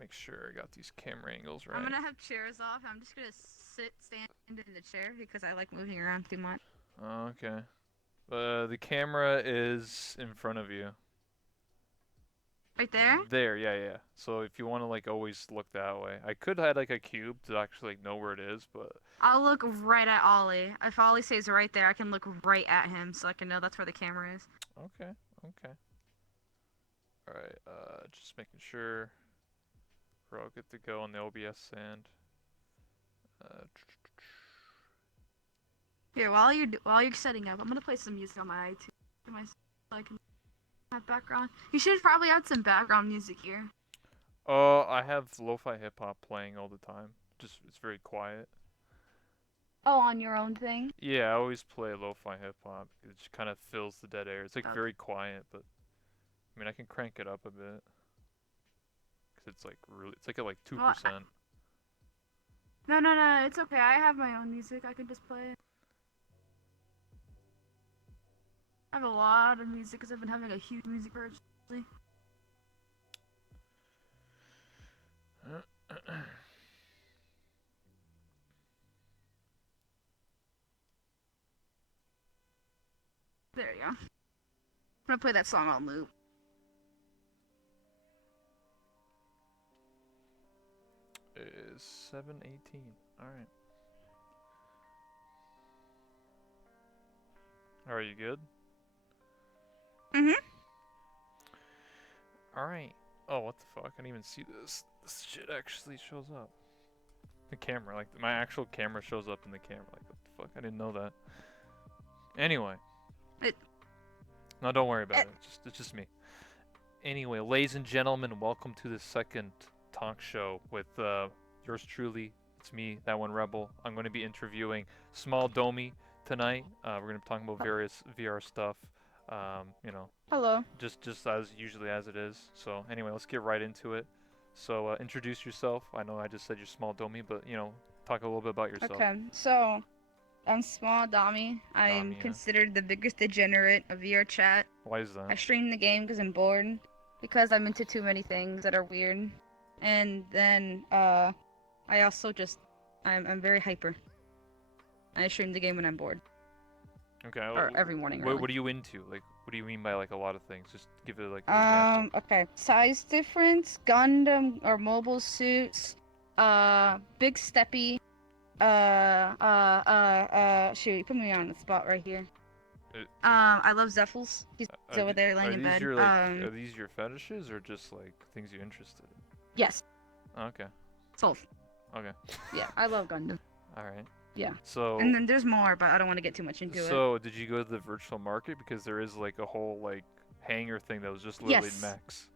make sure I got these camera angles right. I'm gonna have chairs off. I'm just gonna stand in the chair because I like moving around too much. Oh, okay. The camera is in front of you. Right there? There, yeah, yeah. So if you want to like always look that way, I could hide like a cube to actually like, know where it is, but I'll look right at Ollie. If Ollie stays right there, I can look right at him so I can know that's where the camera is. okay, okay. All right, just making sure we're all good to go on the OBS sand. Uh, Here, while you're setting up, I'm gonna play some music on my iTunes so I can have background. You should probably add some background music here. oh, I have lo-fi hip hop playing all the time. Just it's very quiet. Oh, on your own thing? Yeah, I always play lo-fi hip hop. It just kind of fills the dead air. It's like Okay. very quiet, but I mean I can crank it up a bit because it's like really it's like at like Well, 2%. no, it's okay. I have my own music. I can just play it. I have a lot of music because I've been having a huge music purge lately. There you go. I'm gonna play that song on loop. It is 7:18. All right. Are you good? Mhm. All right. Oh, what the fuck? I didn't even see this. This shit actually shows up. The camera, like my actual camera shows up in the camera. Like what the fuck? I didn't know that. Anyway. It. No, don't worry about it. It's just me. Anyway, ladies and gentlemen, welcome to the second talk show with yours truly. It's me, that one rebel. I'm going to be interviewing SmolDomi tonight. We're going to be talking about various VR stuff. You know, Hello. just as usually as it is. So anyway, let's get right into it. So introduce yourself. I know I just said you're SmolDomi, but you know, talk a little bit about yourself. Okay, so I'm SmolDomi. I'm Dami, yeah. considered the biggest degenerate of VR chat. Why is I that? stream the game because I'm bored, because I'm into too many things that are weird, and then I also just I'm very hyper. I stream the game when I'm bored, Okay. or every morning really. What are you into? Like, what do you mean by like a lot of things? Just give it like an example. Okay. Size difference, Gundam or mobile suits, big steppy, shoot, you put me on the spot right here. I love Zeffels. He's over there laying in bed. Are these your fetishes or just like things you're interested in? Yes, Okay. both. Okay. Yeah, I love Gundam. All right. Yeah. So And then there's more, but I don't want to get too much into it. so did you go to the virtual market because there is like a whole like hangar thing that was just literally Yes. mechs.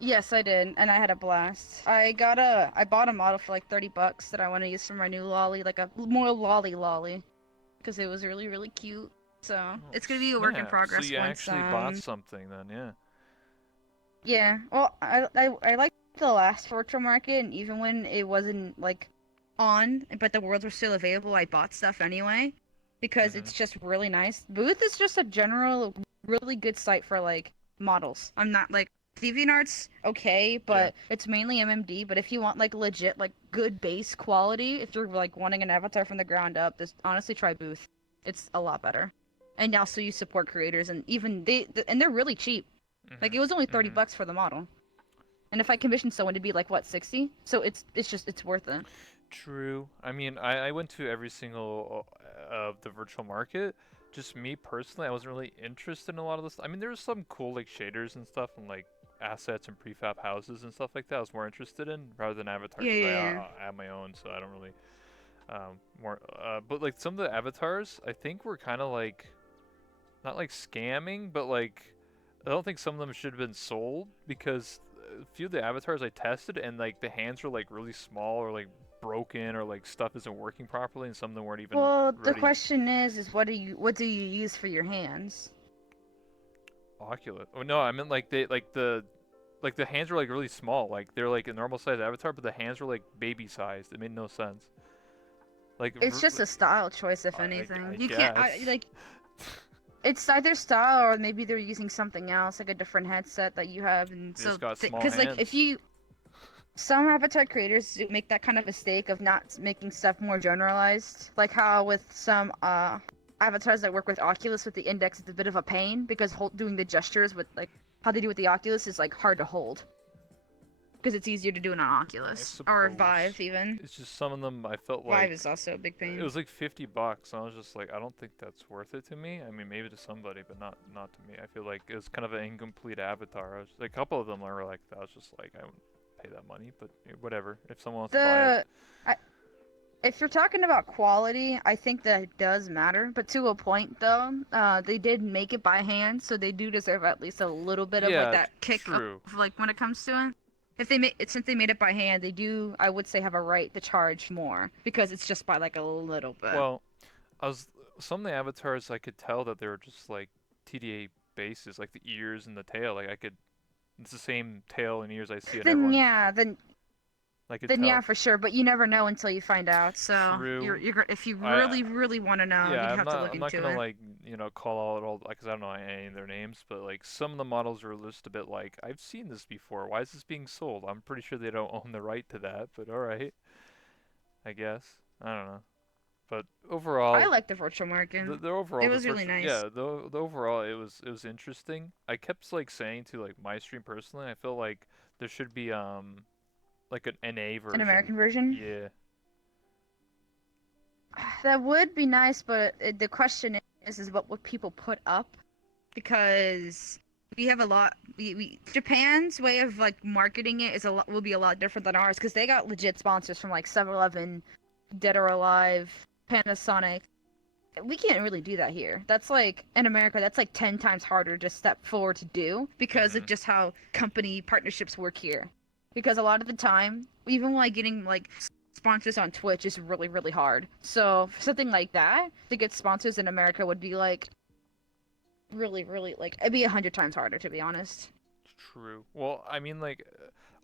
Yes, I did, and I had a blast. I bought a model for like $30 that I want to use for my new lolly, like a more lolly, because it was really cute. So Oh, it's gonna be a work in snap. progress So you once. actually bought something then, yeah. Yeah. Well, I liked the last virtual market, and even when it wasn't like on, but the worlds were still available, I bought stuff anyway because Mhm. it's just really nice. Booth is just a general really good site for like models. I'm not like DeviantArt's okay, but it's mainly MMD. But if you want like legit like good base quality, if you're like wanting an avatar from the ground up, just honestly try Booth. It's a lot better. And also you support creators, and even and they're really cheap. Like it was only 30 Mhm. bucks for the model. And if I commissioned someone, it'd be like what, 60? So it's worth it. True. I mean, I went to every single of the virtual market. Just me personally, I wasn't really interested in a lot of this. I mean, there was some cool like shaders and stuff and like assets and prefab houses and stuff like that. I was more interested in rather than avatars Yeah, because yeah, yeah. I have my own, so I don't really more. But like some of the avatars, I think were kind of like not like scamming, but like I don't think some of them should have been sold because a few of the avatars I tested and like the hands were like really small or like broken or like stuff isn't working properly and some of them weren't even Well, the ready. question is what do you use for your hands? Oculus. Oh no, I meant like the hands were like really small. Like they're like a normal size avatar, but the hands were like baby sized. It made no sense. Like It's just a style choice, if anything. I You can't guess. like it's either style or maybe they're using something else, like a different headset that you have, and They so just got small because like if hands. you some avatar creators do make that kind of mistake of not making stuff more generalized, like how with some avatars that work with Oculus with the index, it's a bit of a pain because doing the gestures with like how they do with the Oculus is like hard to hold because it's easier to do it on I Oculus or suppose. Vive even. It's just some of them I felt Vive like is also a big it pain. was like $50. And I was just like, I don't think that's worth it to me. I mean, maybe to somebody, but not to me. I feel like it was kind of an incomplete avatar. I was, like, a couple of them are like that. I was just like, I wouldn't pay that money, but whatever. If someone wants to buy it, The I, if you're talking about quality, I think that it does matter, but to a point though, they did make it by hand, so they do deserve at least a little bit of like yeah, that kick of true. like when it comes to it. If they made it, since they made it by hand, they do, I would say, have a right to charge more because it's just by like a little bit. Well, I was some of the avatars I could tell that they were just like TDA bases, like the ears and the tail. Like I could, it's the same tail and ears I see in Then everyone's. yeah, then I could then yeah, tell. for sure. But you never know until you find out. So True. you're if you I really want to know, Yeah, you'd have to look I'm not into gonna it. like call out all because I don't know any of their names, but like some of the models are just a bit like I've seen this before. Why is this being sold? I'm pretty sure they don't own the right to that, but all right, I guess. I don't know, but I overall, like the virtual market. the overall It was really nice. the overall it was interesting. I kept like saying to like my stream personally, I feel like there should be like an NA An version. American version. Yeah. That would be nice, but the question is what would people put up? Because we have a lot. We Japan's way of like marketing it is a lot will be a lot different than ours because they got legit sponsors from like 7-Eleven, Dead or Alive, Panasonic. We can't really do that here. That's like in America, that's like 10 times harder to step forward to do because of Mhm. just how company partnerships work here. Because a lot of the time, even like getting like sponsors on Twitch is really, really hard. So for something like that, to get sponsors in America would be like really, really like it'd be 100 times harder to be honest. True. Well, I mean, like,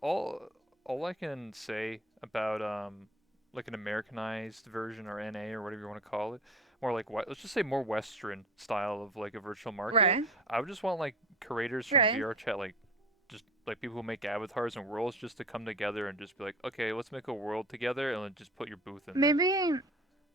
all I can say about like an Americanized version or NA or whatever you want to call it, more like what let's just say more Western style of like a virtual market. Right, I would just want like creators from right. VR chat, like just like people who make avatars and worlds, just to come together and just be like, okay, let's make a world together and then just put your booth in there. Maybe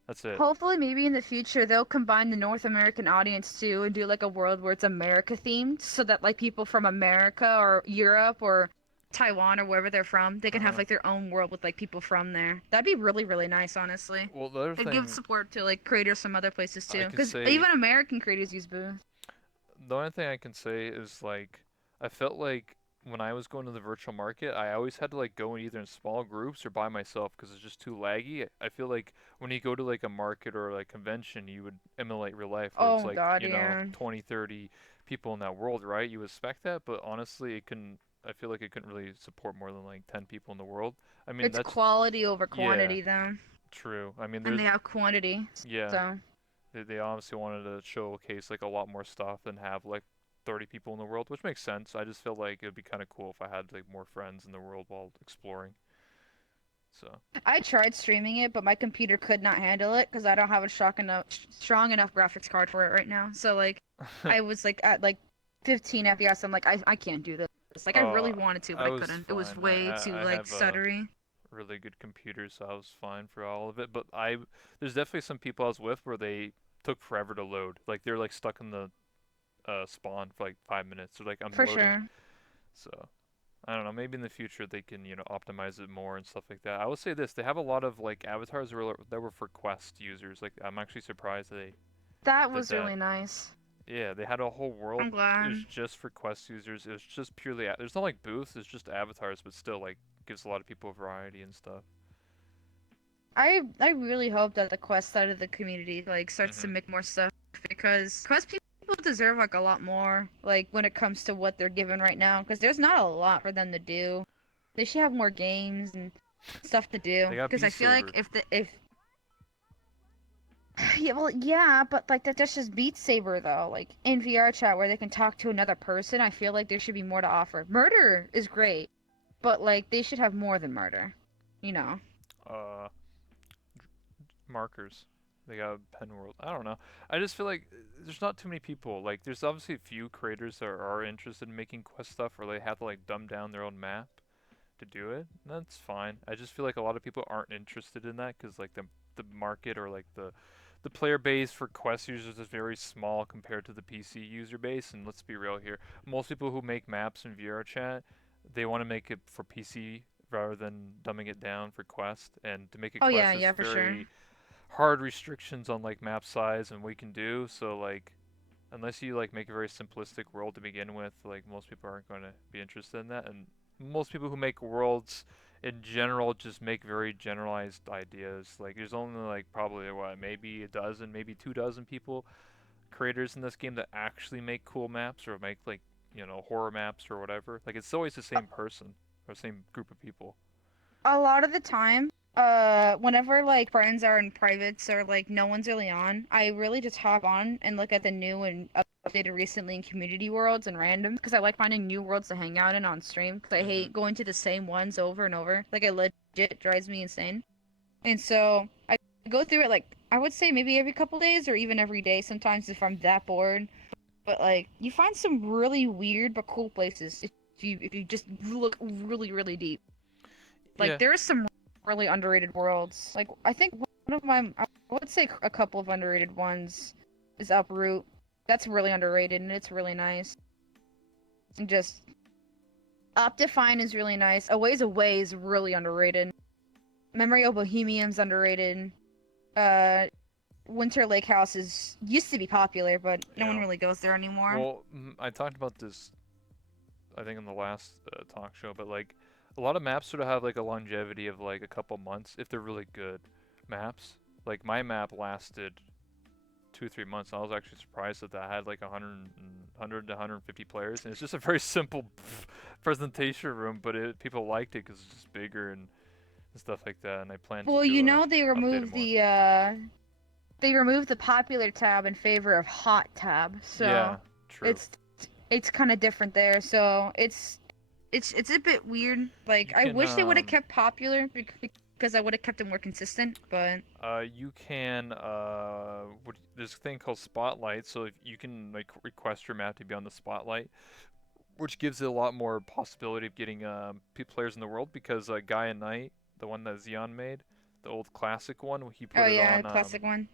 That's it. hopefully maybe in the future they'll combine the North American audience too and do like a world where it's America themed so that like people from America or Europe or Taiwan or wherever they're from, they can have Uh-huh. like their own world with like people from there. That'd be really, really nice, honestly. Well, the other It'd give thing support to like creators from other places I too, could because say even American creators use Booth. The only thing I can say is like I felt like when I was going to the virtual market, I always had to like go in either in small groups or by myself because it's just too laggy. I feel like when you go to like a market or like convention, you would emulate real life where it's Oh like, God, yeah. 20, 30 people in that world, right? You expect that, but honestly, it couldn't I feel like it couldn't really support more than like 10 people in the world. I mean, It's that's quality over yeah, quantity though, true. I mean, and there's they have quantity, yeah, so. they obviously wanted to showcase like a lot more stuff than have like 30 people in the world, which makes sense. I just feel like it would be kind of cool if I had like more friends in the world while exploring. So, I tried streaming it, but my computer could not handle it because I don't have a strong enough graphics card for it right now. So like, I was like at like 15 FPS. I'm like, I can't do this. Like I uh, really wanted to, but I I was couldn't. It was fine. way too I like have a stuttery. really good computer, so I was fine for all of it. But there's definitely some people I was with where they took forever to load. Like they're like stuck in the spawn for like 5 minutes. They're like, I'm For loading. sure. So I don't know. Maybe in the future they can, optimize it more and stuff like that. I will say this: they have a lot of like avatars that were for Quest users. Like, I'm actually surprised they That did was that. really nice. Yeah, they had a whole world. I'm It was glad. just for Quest users. It was just purely. There's not like booths. It's just avatars, but still like gives a lot of people variety and stuff. I really hope that the Quest side of the community like starts to Mhm. make more stuff because Quest people deserve like a lot more like when it comes to what they're given right now because there's not a lot for them to do. They should have more games and stuff to They do got because I Beast feel like Saber. if yeah, well, yeah, but like that's just Beat Saber though. Like in VR chat where they can talk to another person, I feel like there should be more to offer. Murder is great, but like they should have more than murder. You know. Uh, Markers. They got Pen World. I don't know. I just feel like there's not too many people. Like, there's obviously a few creators that are interested in making Quest stuff, or they have to like dumb down their own map. to do it. And that's fine. I just feel like a lot of people aren't interested in that because like the market or like the player base for Quest users is very small compared to the PC user base. And let's be real here, most people who make maps in VR chat, they want to make it for PC rather than dumbing it down for Quest. And to make it Oh yeah, Quest, yeah, it's for sure. very hard restrictions on like map size and what you can do. So like unless you like make a very simplistic world to begin with, like most people aren't going to be interested in that. And most people who make worlds in general just make very generalized ideas. Like there's only like probably what maybe a dozen, maybe 2 dozen people creators in this game that actually make cool maps or make like horror maps or whatever. Like it's always the same person or same group of people. A lot of the time, whenever like friends are in privates or like no one's really on, I really just hop on and look at the new and updated recently in community worlds and randoms because I like finding new worlds to hang out in on stream because I Mhm. hate going to the same ones over and over. Like it legit drives me insane. And so I go through it like I would say maybe every couple days or even every day sometimes if I'm that bored. But like you find some really weird but cool places if you just look really deep. Like Yeah. there's some really underrated worlds. Like I think one of my I would say a couple of underrated ones is Uproot. That's really underrated and it's really nice. And just Optifine is really nice. A Ways Away is really underrated. Memory of Bohemian's underrated. Uh Winter Lake House is used to be popular, but no one Yeah. really goes there anymore. Well, I talked about this I think in the last talk show, but like a lot of maps sort of have like a longevity of like a couple months if they're really good maps. Like my map lasted 2 3 months. I was actually surprised that that had like 100 to 150 players, and it's just a very simple presentation room, but people liked it because it's just bigger and stuff like that. And I plan Well, to they update it removed more. the popular tab in favor of hot tab. So Yeah, true. it's it's kind of different there. So it's a bit weird. Like You I can wish they would have kept popular because I would have kept it more consistent. But you can there's a thing called Spotlight, so if you can like request your map to be on the Spotlight, which gives it a lot more possibility of getting players in the world because Guy and Knight, the one that Xeon made, the old classic one, oh yeah, classic one.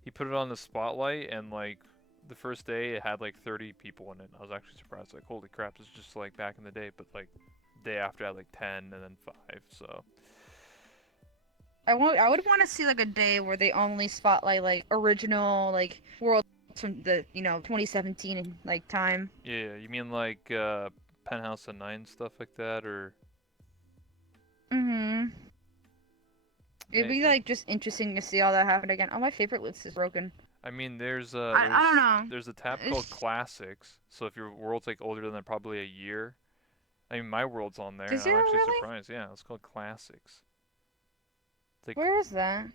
he put it on the Spotlight and like the first day it had like 30 people in it. I was actually surprised, like holy crap, this is just like back in the day, but like day after I had like 10 and then 5. So I would want to see like a day where they only spotlight like original like worlds from the 2017 like time. yeah, you mean like Penthouse and Nine stuff like that, or Mhm. It'd be maybe? like just interesting to see all that happen again. Oh, my favorite list is broken. I mean, I don't know. there's a tab called It's, Classics. So if your world's like older than probably a year, I mean my world's on there, is and there I'm actually really? surprised. Yeah, it's called Classics. It's like Where is that?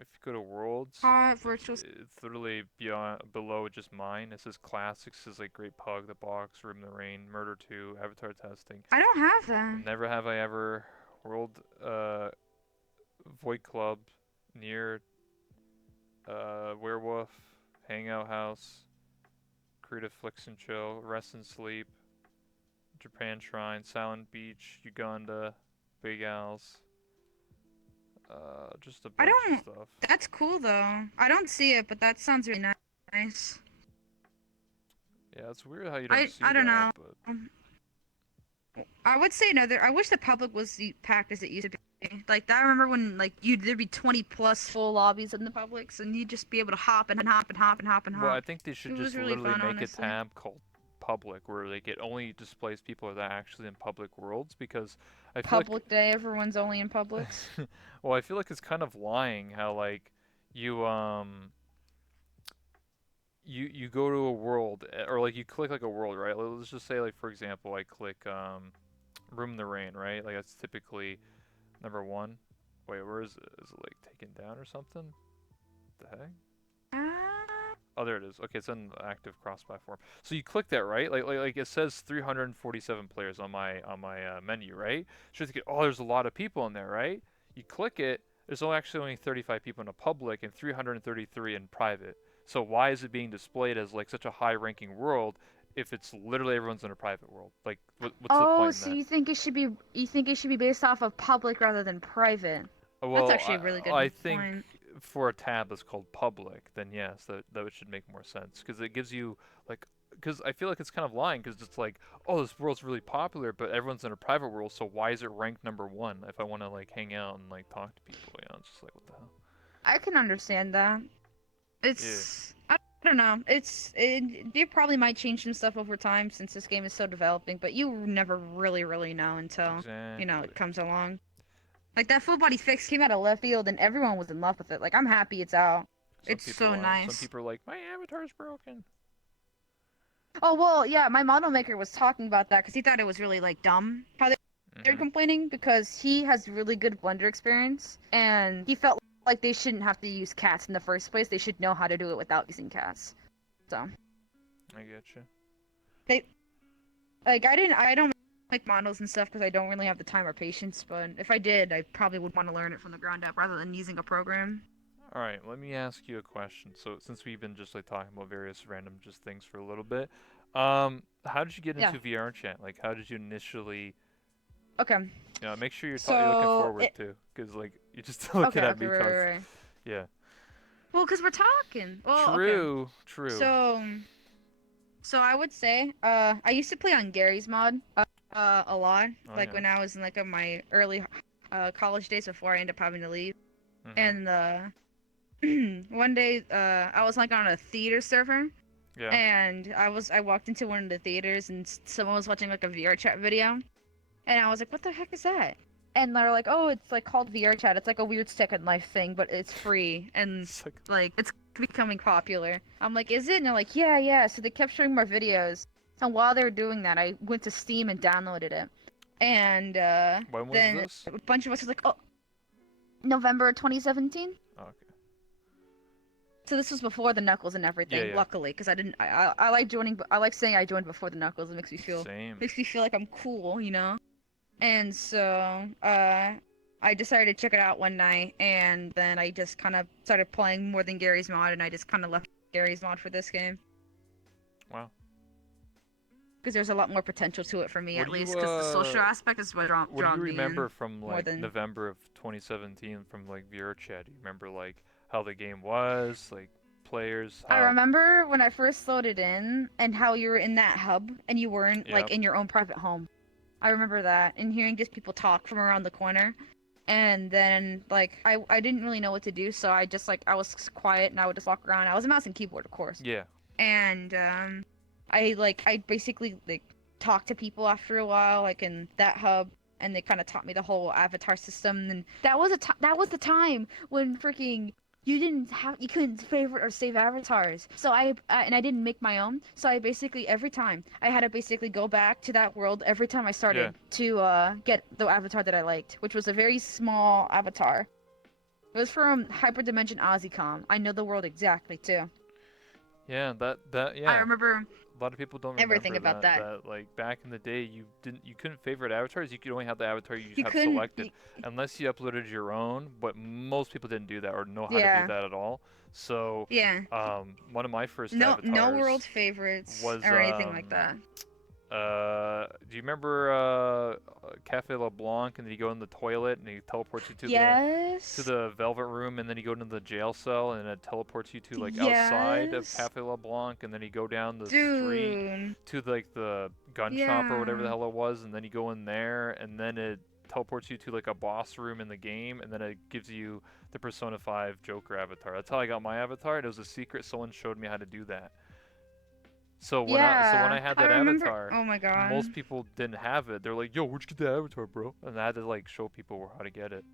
if you go to Worlds, Hot virtual. it's literally beyond below just mine. It says Classics. It says like Great Pug, The Box, Room the Rain, Murder 2, Avatar Testing. I don't have that. Never Have I Ever, World Void Club, Near Werewolf, Hangout House, Creative Flicks and Chill, Rest and Sleep, Japan Shrine, Silent Beach, Uganda, Big Owls, just a I bunch of don't. stuff. That's cool though. I don't see it, but that sounds really nice. Yeah, it's weird how you don't see I don't that, know. but I would say no. I wish the public was the packed as it used to be. Like I remember when like there'd be 20 plus full lobbies in the publics, and you'd just be able to hop and hop and hop and hop and well, I hop. think they It should was just really literally fun, make a honestly. tab called public where like it only displays people that are actually in public worlds because I feel like Public day, everyone's only in Publix. well, I feel like it's kind of lying how like you you go to a world or like you click like a world, right? Let's just say like for example, I click Room in the Rain, right? Like that's typically number 1. Wait, where is it? Is it like taken down or something? The heck? Ah, Oh, there it is. Okay, it's in active cross-platform. So you click that, right? Like it says 347 players on my menu, right? So you think, oh, there's a lot of people in there, right? You click it. There's only 35 people in the public and 333 in private. So why is it being displayed as like such a high-ranking world? if it's literally everyone's in a private world? Like, what's the Oh, point in so that? you think it should be based off of public rather than private? That's Well, actually a really I good think point. for a tab that's called public, then yes, that should make more sense because it gives you like, because I feel like it's kind of lying because it's like, oh, this world's really popular, but everyone's in a private world, so why is it ranked number one if I want to like hang out and like talk to people? You know, it's just like what the hell? I can understand that. Yeah, I don't know. They probably might change some stuff over time since this game is so developing, but you never really know until, exactly. it comes along. Like that full body fix came out of left field and everyone was in love with it. Like I'm happy it's out. Some It's people so aren't. Some nice. people are like, my avatar's broken. Oh well, yeah, my model maker was talking about that because he thought it was really like dumb how they're Mhm. complaining because he has really good Blender experience and he felt like they shouldn't have to use cats in the first place. They should know how to do it without using cats. So I get you. they I don't make models and stuff because I don't really have the time or patience. But if I did, I probably would want to learn it from the ground up rather than using a program. All right, let me ask you a question. So since we've been just like talking about various random just things for a little bit, how did you get Yeah. into VR chat? Like, how did you initially? Okay. Make sure you're looking So forward it. too, because like you're just looking Okay. at Okay. me, Right. cause Right. Right. yeah. Well, because we're talking. Well. Okay. True, true. So. So I would say, I used to play on Gary's mod, a lot, Oh like yeah. when I was in like in my early, college days before I ended up having to leave. Mhm. And one day, I was like on a theater server, Yeah. and I walked into one of the theaters, and someone was watching like a VR chat video, and I was like, what the heck is that? And they're like, oh, it's like called VR chat. It's like a weird Second Life thing, but it's free and It's like, like it's becoming popular. I'm like, is it? And they're like, yeah, yeah. So they kept showing more videos. And while they were doing that, I went to Steam and downloaded it. And when was then this? a bunch of us was like, oh, November 2017. Oh, okay. So this was before the Knuckles and Yeah, everything. yeah. Luckily, because I didn't. I like joining. I like saying I joined before the Knuckles. It Same. makes me feel like I'm cool, you know. And so, I decided to check it out one night, and then I just kind of started playing more than Gary's mod, and I just kind of left Gary's mod for this game Wow. because there's a lot more potential to it for me, What at do least, you because the social aspect is what what do you drawn me in remember from more like than. November of 2017 from like VR chat? Do you remember like how the game was, like players, I how? remember when I first loaded in, and how you were in that hub, and you weren't like Yep. in your own private home. I remember that, and hearing just people talk from around the corner. And then like I didn't really know what to do, so I just like I was quiet and I would just walk around. I was a mouse and keyboard, of course. Yeah. And I basically like talked to people after a while, like in that hub, and they kind of taught me the whole avatar system. And that was the time when freaking you couldn't favorite or save avatars. So I didn't make my own. So I basically every time I had to basically go back to that world every time I Yeah. started to get the avatar that I liked, which was a very small avatar. It was from Hyperdimension Ozzycom. I know the world exactly too. Yeah. That I yeah. remember A lot of people don't everything remember about that that. like back in the day you couldn't favorite avatars. You could only have the avatar you You have couldn't. selected unless you uploaded your own, but most people didn't do that or know how to do Yeah, that at all. So, yeah. one of my first No world avatars favorites was or anything like that. do you remember Cafe LeBlanc and then you go in the toilet and he teleports you to Yes. the velvet room and then you go into the jail cell and it teleports you to like outside of Yes. Cafe LeBlanc and then you go down the street Dude. to like the gun shop or whatever the Yeah. hell it was and then you go in there and then it teleports you to like a boss room in the game and then it gives you the Persona 5 Joker avatar. That's how I got my avatar. It was a secret. Someone showed me how to do that. So when Yeah. I had I that remember. avatar, Oh my god. most people didn't have it. They're like, "Yo, where'd you get that avatar, bro?" And I had to like show people how to get it.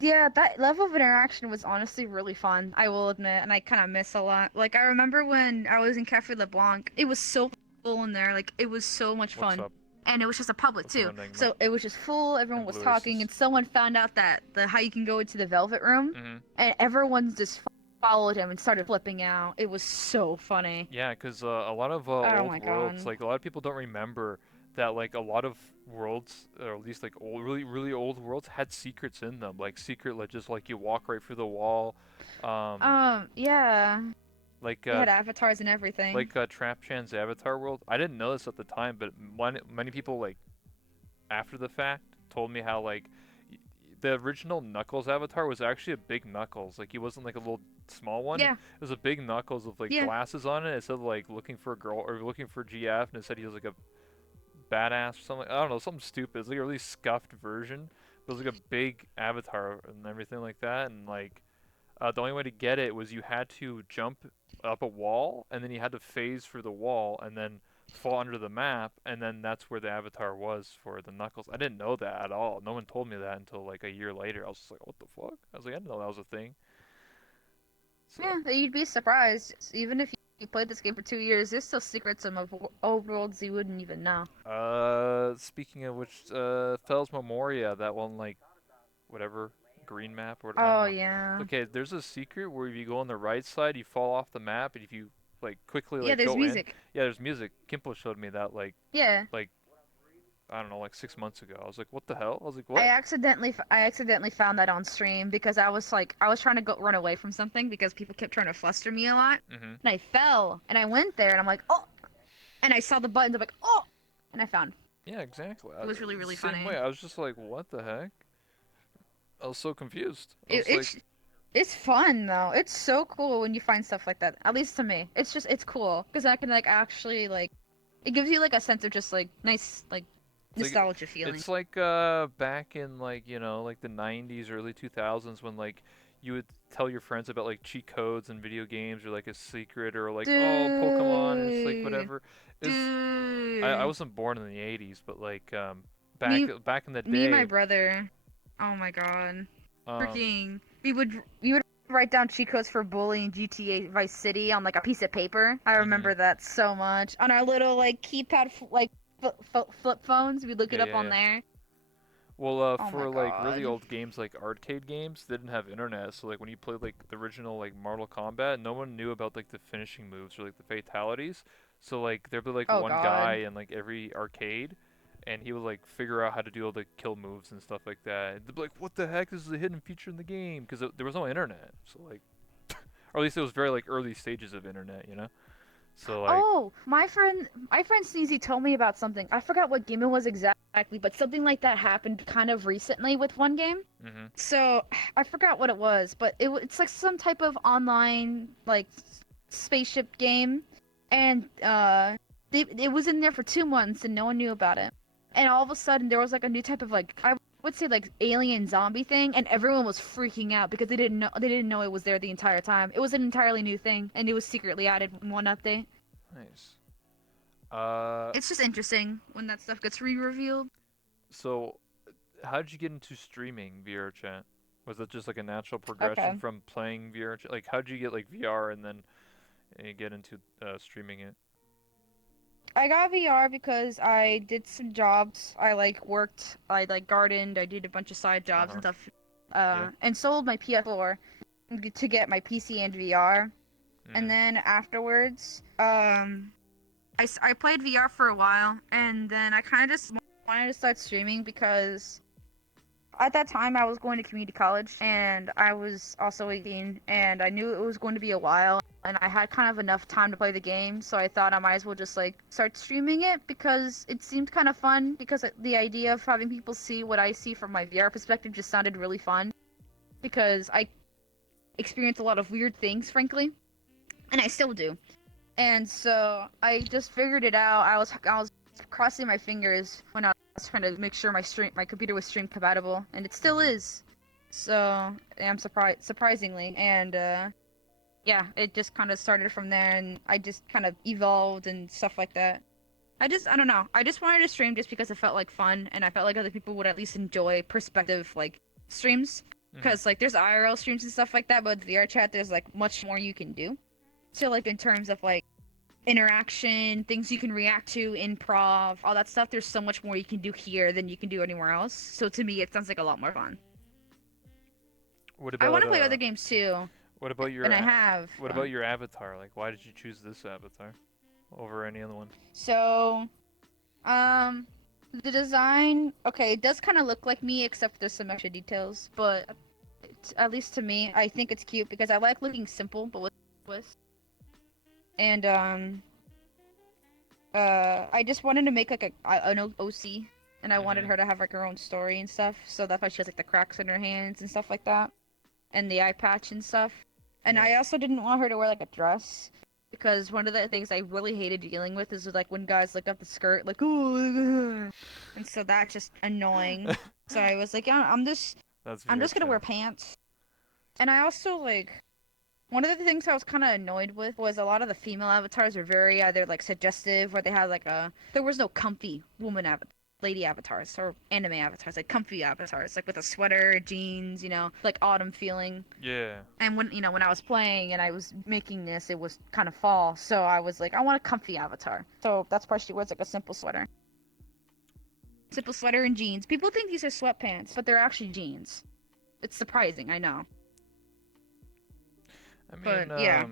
Yeah, that level of interaction was honestly really fun, I will admit, and I kind of miss a lot. Like, I remember when I was in Cafe LeBlanc, it was so full in there. Like, it was so much What's fun. up? And it was just a public What's up, too. Enigma? So it was just full, everyone And was Blue talking, Aces. and someone found out that the how you can go into the Velvet Room, Mhm. and everyone just followed him and started flipping out. It was so funny. Yeah, 'cause a lot of Oh old my worlds, god. like a lot of people don't remember that like a lot of worlds, or at least like old, really old worlds, had secrets in them. Like secret, like just like you walk right through the wall. Um, Yeah. like They had avatars and everything. Trap Chan's Avatar World. I didn't know this at the time, but many people like after the fact told me how like the original Knuckles avatar was actually a big Knuckles. Like he wasn't like a little small one. It Yeah, was a big Knuckles with like yeah, glasses on it. It said like looking for a girl or looking for GF, and it said he was like a badass or something. I don't know, something stupid. It's like a really scuffed version. But it was like a big avatar and everything like that. And like the only way to get it was you had to jump up a wall, and then you had to phase through the wall, and then fall under the map, and then that's where the avatar was for the Knuckles. I didn't know that at all. No one told me that until like a year later. I was just like, what the fuck? I was like, I didn't know that was a thing. So, yeah. You'd be surprised. Even if you played this game for 2 years, there's still secrets of old worlds you wouldn't even know. speaking of which, Fells Memoria, that one like whatever green map or I don't Oh know. yeah, Okay, there's a secret where if you go on the right side, you fall off the map, and if you like quickly yeah. like There's go in, music. yeah, there's music. Kimpo showed me that Yeah. like I don't know, like 6 months ago. I was like, what the hell? I was like, what? I accidentally found that on stream because I was trying to go run away from something because people kept trying to fluster me a lot, Mm-hmm. and I fell and I went there and I'm like, oh, and I saw the buttons. I'm like, oh, and I found. Yeah, exactly. It was really really Same way. funny. I was just like, what the heck? I was so confused. I It, was like, it's it's fun though. It's so cool when you find stuff like that. At least to me, it's cool because I can like actually like it gives you like a sense of just like nice like it's like nostalgia feeling. it's like back in like like the 90s, early 2000s when like you would tell your friends about like cheat codes in video games or like a secret or like oh Pokemon and it's like Dude, whatever. Is I dude. wasn't born in the 80s, but like Me, back in the me and my day, brother. Oh my god. um Freaking. We would write down cheat codes for bullying GTA Vice City on like a piece of paper. I mhm. remember that so much. On our little like keypad like flip phones, we'd look Yeah, it up yeah, on yeah. there. Well, Oh my for like really god. old games like arcade games, they didn't have internet. So like when you played like the original like Mortal Kombat, no one knew about like the finishing moves or like the fatalities. So like there'd be like Oh one guy god. in like every arcade, and he would like figure out how to do all the kill moves and stuff like that. And they'd be like, "What the heck? This is a hidden feature in the game," because there was no internet. So like, or at least it was very like early stages of internet, you know. So like, Oh, my friend Sneezy told me about something. I forgot what game it was exactly, but something like that happened kind of recently with one game. mhm, So I forgot what it was, but it's like some type of online like spaceship game, and it was in there for 2 months and no one knew about it. And all of a sudden there was like a new type of like I would say like alien zombie thing, and everyone was freaking out because they didn't know it was there the entire time. It was an entirely new thing, and it was secretly added in one update. nice. Uh, It's just interesting when that stuff gets re-revealed. so how did you get into streaming VR chat? Was it just like a natural progression Okay. from playing VR? Like, how did you get like VR and then get into streaming it? I got VR because I did some jobs. I like worked, I like gardened, I did a bunch of side Uh jobs and huh. stuff, Yeah. and sold my PS4 to get my PC and VR. And Mm. then afterwards, I played VR for a while, and then I kind of just wanted to start streaming because at that time I was going to community college and I was also 18 and I knew it was going to be a while and I had kind of enough time to play the game, so I thought I might as well just like start streaming it because it seemed kind of fun because the idea of having people see what I see from my VR perspective just sounded really fun because I experience a lot of weird things frankly, and I still do. And so I just figured it out. I was crossing my fingers when I was trying to make sure my computer was stream compatible, and it still Mhm. is. So I'm surprisingly, and yeah, it just kind of started from there, and I just kind of evolved and stuff like that. I don't know. I just wanted to stream just because it felt like fun, and I felt like other people would at least enjoy perspective like streams. Mhm. Because like there's IRL streams and stuff like that, but with VR chat there's like much more you can do. So like in terms of like interaction, things you can react to, improv, all that stuff. There's so much more you can do here than you can do anywhere else. So to me, it sounds like a lot more fun. What I want about to play other games too, what about and I have. what about your avatar? Like, why did you choose this avatar over any other one? So, um, the design. Okay, it does kind of look like me, except there's some extra details. But at least to me, I think it's cute because I like looking simple, but with twist. and I just wanted to make like an OC, and I wanted Mhm. her to have like her own story and stuff. So that's why she has like the cracks in her hands and stuff like that, and the eye patch and stuff. And Yeah. I also didn't want her to wear like a dress because one of the things I really hated dealing with is like when guys look up the skirt like oh, and so that's just annoying. So I was like, yeah, That's I'm very just gonna true. wear pants. And I also like one of the things I was kind of annoyed with was a lot of the female avatars were very either like suggestive or they had like a there was no comfy woman lady avatars or anime avatars like comfy avatars like with a sweater, jeans, like autumn feeling. Yeah. And when I was playing and I was making this, it was kind of fall, so I was like, I want a comfy avatar. So that's why she wears like a simple sweater and jeans. People think these are sweatpants, but they're actually jeans. It's surprising, I know, I but mean, yeah,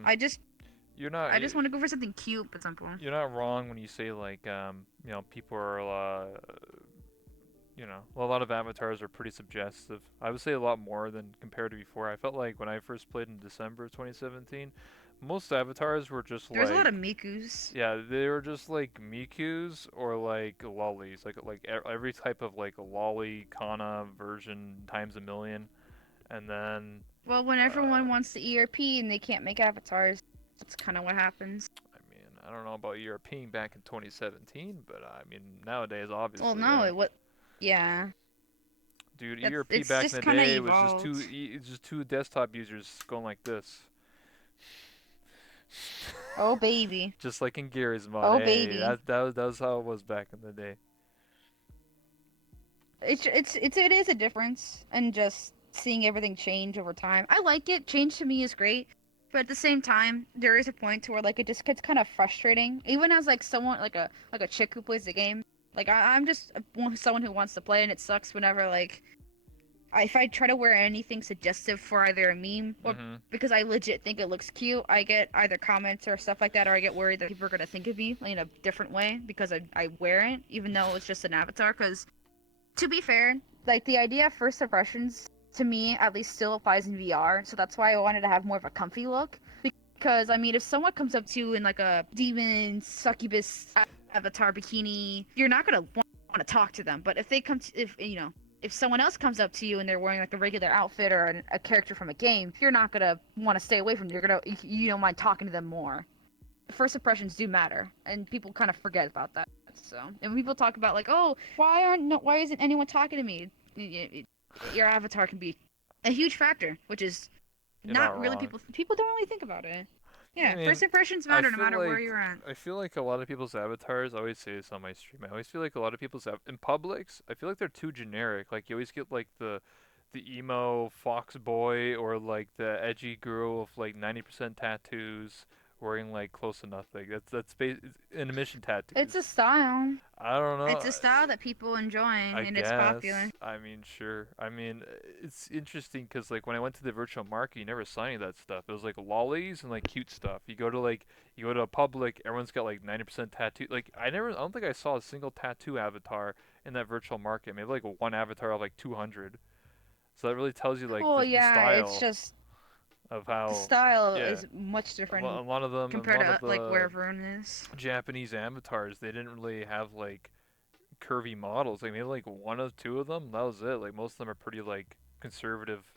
you're not I just want to go for something cute but simple. you're not wrong when you say like people are a lot of avatars are pretty suggestive. I would say a lot more than compared to before. I felt like when I first played in December of 2017, most avatars were just There's a lot of like, Mikus. yeah, they were just like Mikus or like lollies, every type of like lolly kana version times a million, and then Well, when uh, everyone wants the ERP and they can't make avatars, that's kind of what happens. I mean, I don't know about European back in 2017, but I mean nowadays, Well, obviously, no, yeah. it what? Yeah, Dude, that's ERP it's back in just the kind of day was just evolved. two desktop users going like this. Oh baby, Just like in Gary's mod. oh Hey, baby. that was how it was back in the day. It is a difference, and just seeing everything change over time. I like it. Change to me is great, but at the same time, there is a point to where like it just gets kind of frustrating. Even as like someone like a chick who plays the game, like I'm just someone who wants to play, and it sucks whenever like if I try to wear anything suggestive for either a meme or Mhm. because I legit think it looks cute, I get either comments or stuff like that, or I get worried that people are gonna think of me in a different way because I wear it, even though it's just an avatar. Because to be fair, like the idea of first impressions to me at least still applies in VR, so that's why I wanted to have more of a comfy look. Because I mean, if someone comes up to you in like a demon succubus avatar bikini, you're not gonna want to talk to them. But if they come to, if someone else comes up to you and they're wearing like a regular outfit or a character from a game, you're not gonna want to stay away from them. You don't mind talking to them more. First impressions do matter, and people kind of forget about that. So, and when people talk about like, oh, why isn't anyone talking to me? Your avatar can be a huge factor, which is You're not not really wrong. people don't really think about it. I Yeah, first mean, impressions I matter no feel matter where like you're at. I feel like a lot of people's avatars. I always say this on my stream. I always feel like a lot of people's in Publix. I feel like they're too generic. Like you always get like the emo fox boy or like the edgy girl with like 90% tattoos wearing like close to nothing. Intermission It's tattoos. a style. I don't It's know. a style that people enjoy, I and it's guess. popular. I mean, sure. I mean, it's interesting because like when I went to the virtual market, you never saw any of that stuff. It was like lollies and like cute stuff. You go to a public, everyone's got like 90% tattoo. I don't think I saw a single tattoo avatar in that virtual market. Maybe like one avatar of like 200. So that really tells you like Well, the yeah, it's style just of the how, style yeah. is much A different lot of them, a compared lot of to like where the everyone is. Japanese avatars, they didn't really have like curvy models. Like maybe like one or two of them. That was it. Like most of them are pretty like conservative,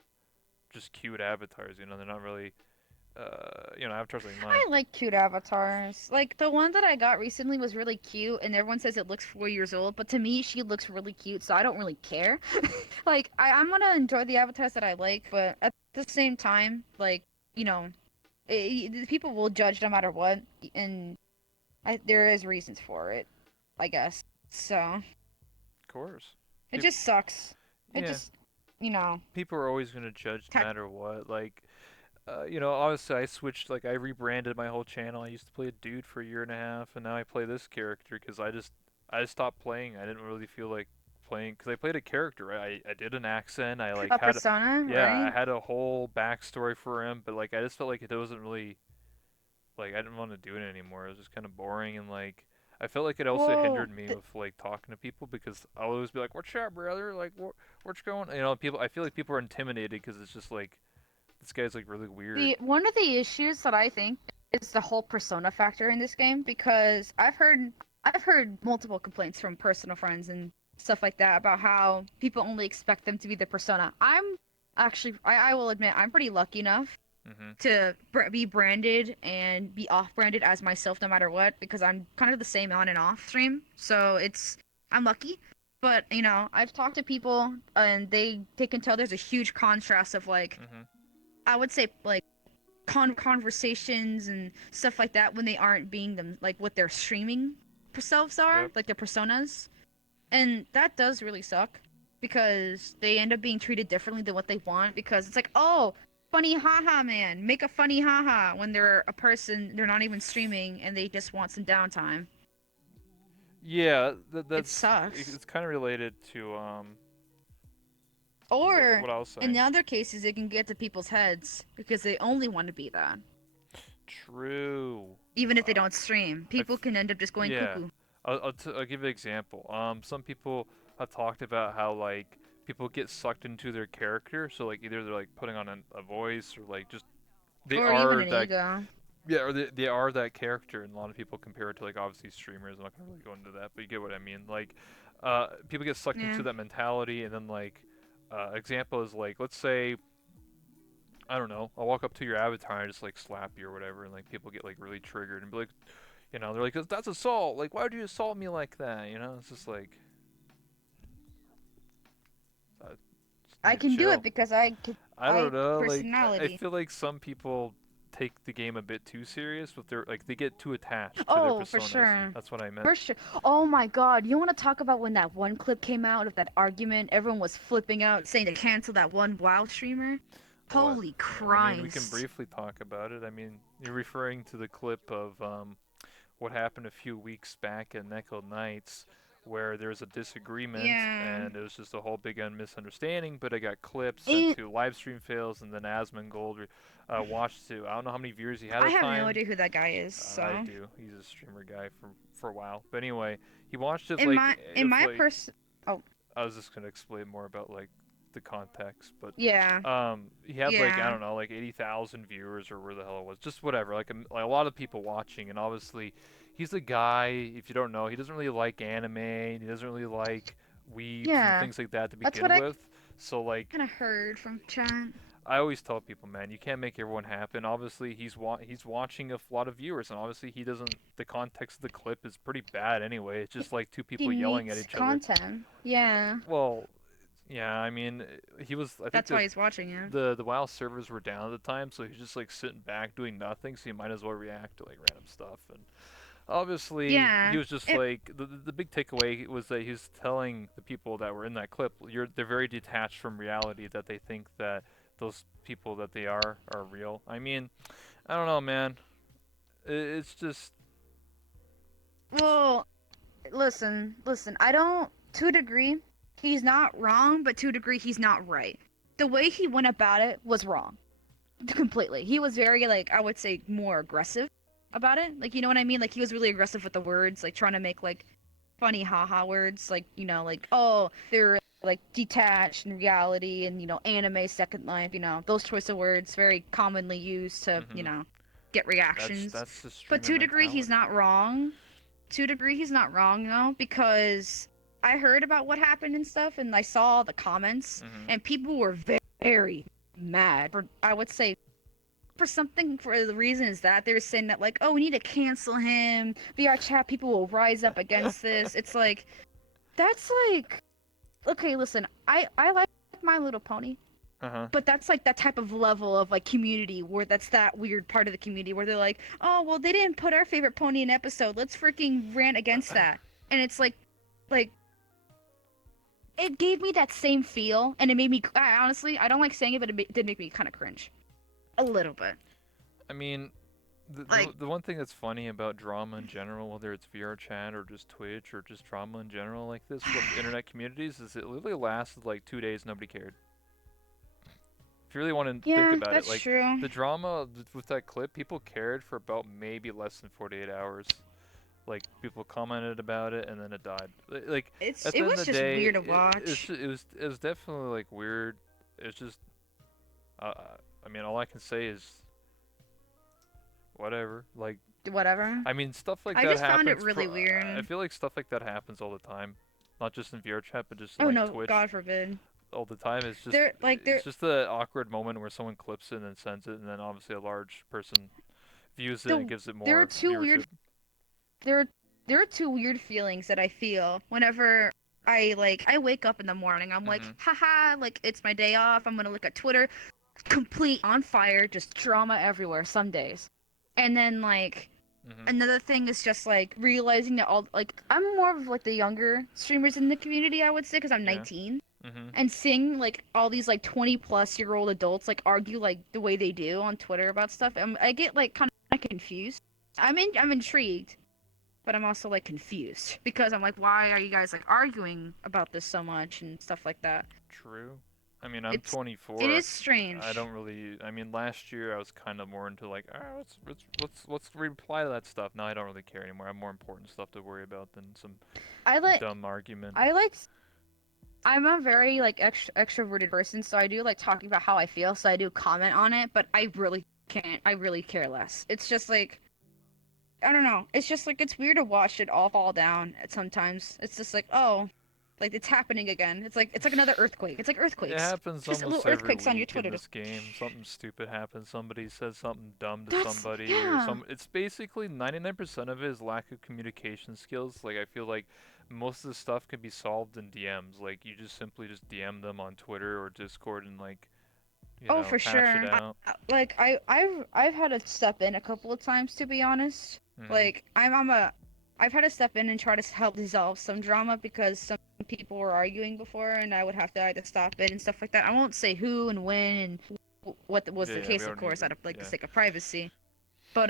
just cute avatars. They're not really avatars like mine. I like cute avatars. Like the one that I got recently was really cute, and everyone says it looks 4 years old. But to me, she looks really cute, so I don't really care. Like I'm gonna enjoy the avatars that I like, but at the same time, like you know, people will judge no matter what, and there is reasons for it, I guess. So Of course, it people, just sucks. It yeah, just, you know, people are always gonna judge no ta- matter what. Obviously I switched. Like I rebranded my whole channel. I used to play a dude for a year and a half, and now I play this character because I just stopped playing. I didn't really feel like playing because I played a character. Right? I did an accent. I like a had, persona, yeah, I right? had a whole backstory for him, but like I just felt like it wasn't really like I didn't want to do it anymore. It was just kind of boring and like I felt like it also Well, hindered me with like talking to people because I'll always be like, "What's up, brother? Like, what's going?" People. I feel like people are intimidated because it's just like this guy's like really weird. the one of the issues that I think is the whole persona factor in this game because I've heard multiple complaints from personal friends and stuff like that about how people only expect them to be the persona. I'm actually I will admit I'm pretty lucky enough Mhm. to be branded and be off-branded as myself no matter what because I'm kind of the same on and off stream. So it's I'm lucky. But I've talked to people and they can tell there's a huge contrast of like Mhm. I would say like conversations and stuff like that when they aren't being them like what their streaming selves are, Yep. like their personas. And that does really suck because they end up being treated differently than what they want because it's like, oh, funny haha man, make a funny haha when they're a person, they're not even streaming and they just want some downtime. Yeah, It that's sucks. it's kind of related to Or what I was in saying. other cases, it can get to people's heads because they only want to be that. True. Even if they Uh, don't stream, I people can end up just going yeah. cuckoo. I'll give you an example. Some people have talked about how like people get sucked into their character, so like either they're like putting on a voice or like just they Or even are an that ego. yeah, or they are that character, and a lot of people compare it to like obviously streamers. I'm not gonna really go into that, but you get what I mean. Like, people get sucked into Yeah. that mentality, and then like, example is like, let's say I don't know, I'll walk up to your avatar and just like slap you or whatever, and like people get like really triggered and be like, they're like, that's assault. Like, why would you assault me like that? It's just like, just need I to can do it chill. because I I don't know. Like, I personality. feel like some people take the game a bit too serious with their like they get too attached to their Oh, for personas. sure. That's what I meant. For sure. Oh my God. You want to talk about when that one clip came out of that argument? Everyone was flipping out, saying to cancel that one WoW streamer. What? Holy I mean, we can Christ. briefly talk about it. I mean, you're referring to the clip of what happened a few weeks back in Echo Nights, where there was a disagreement Yeah. and it was just a whole big misunderstanding. But it got clips sent And to live stream fails, and then Asmongold watched to I don't know how many viewers he had I at the have no time. idea who that guy is, I so. do. He's a streamer guy for a while. But anyway, he watched it In like my in if my like person. Oh, I was just gonna explain more about like the context, but yeah. he had like I Yeah. don't know like 80,000 viewers or where the hell it was, just whatever, like a lot of people watching, and obviously he's a guy. If you don't know, he doesn't really like anime. And he doesn't really like weebs and Yeah. things like that to That's begin what I with. So like kind of heard from chat. I always tell people, man, you can't make everyone happen. Obviously, he's watching a lot of viewers, and obviously he doesn't. The context of the clip is pretty bad anyway. It's just like two He people yelling at needs each other. content. Yeah. Well, yeah, I mean, he was. I think That's why he's watching it. the WoW servers were down at the time, so he's just like sitting back doing nothing. So you might as well react to like random stuff. And obviously, he Yeah. was just It like the big takeaway was that he was telling the people that were in that clip, they're very detached from reality. That they think that those people that they are real. I mean, I don't know, man. It's just well, listen. I don't. To a degree, he's not wrong, but to a degree, he's not right. The way he went about it was wrong. Completely. He was very like I would say more aggressive about it. Like you know what I mean? Like he was really aggressive with the words, like trying to make like funny haha words, like like oh they're like detached in reality and anime second life, those choice of words very commonly used to hmm get reactions. that's the But streamer to a degree he's mentality. not wrong. To a degree he's not wrong though because I heard about what happened and stuff and I saw the comments hmm and people were very mad for I would say for something for the reason is that they're saying that like oh we need to cancel him VR chat people will rise up against this. It's like that's like okay listen I like My Little Pony uh-huh. but that's like that type of level of like community where that's that weird part of the community where they're like oh well they didn't put our favorite pony in episode let's freaking rant against that and it's like it gave me that same feel and it made me honestly I don't like saying it but it did make me kind of cringe a little bit I mean, like the one thing that's funny about drama in general, whether it's VR chat or just Twitch or just drama in general like this with internet communities, is it literally lasted like 2 days. Nobody cared. If you really want to think yeah about it, that's like true. the drama with that clip, people cared for about maybe less than 48 hours. Like people commented about it and then it died. Like at It the end of was the just day, weird to watch. it was definitely like weird. It's just, uh, I mean, all I can say is whatever. Like, whatever. I mean, stuff like I that just found it happens. really I weird. feel like stuff like that happens all the time, not just in VR chat, but just in Oh like no, Twitch God forbid. all the time. They're like It's they're just the awkward moment where someone clips it and then sends it, and then obviously a large person views it and the gives it there are more two weird viewership. there are there are two weird feelings that I feel whenever I wake up in the morning. I'm like, Mhm. haha, like it's my day off. I'm gonna look at Twitter, complete on fire, just drama everywhere some days. And then like Mhm. another thing is just like realizing that all like I'm more of like the younger streamers in the community, I would say, because I'm Yeah. 19. Mhm. And seeing like all these like 20-plus-year-old adults like argue like the way they do on Twitter about stuff, I get like kind of confused. I'm intrigued, but I'm also like confused because I'm like, why are you guys like arguing about this so much and stuff like that? True. I mean, I'm It's it 24. is I strange. don't really. I mean, last year I was kind of more into like, let's reply to that stuff. Now I don't really care anymore. I have more important stuff to worry about than some I like dumb argument. I like I'm a very like extroverted person, so I do like talking about how I feel, so I do comment on it, but I really can't. I really care less. It's just like I don't know. It's just like it's weird to watch it all fall down at sometimes. It's just like, oh, like it's happening again. It's like another earthquake. It's like It earthquakes. happens Just little almost every earthquakes on your week in Twitter. this game. Something stupid happens. Somebody says something dumb to That's somebody, or yeah. some. It's basically 99% of it is lack of communication skills. Like I feel like most of the stuff can be solved in DMs. Like you just simply just DM them on Twitter or Discord and like Oh, for hash it sure. out. Like I've had to step in a couple of times to be honest. Mhm. Like I'm a I've had to step in and try to help dissolve some drama because some people were arguing before, and I would have to either stop it and stuff like that. I won't say who and when and what was Yeah, the yeah. We case, of don't need course, to. out of like the Yeah. sake of privacy. But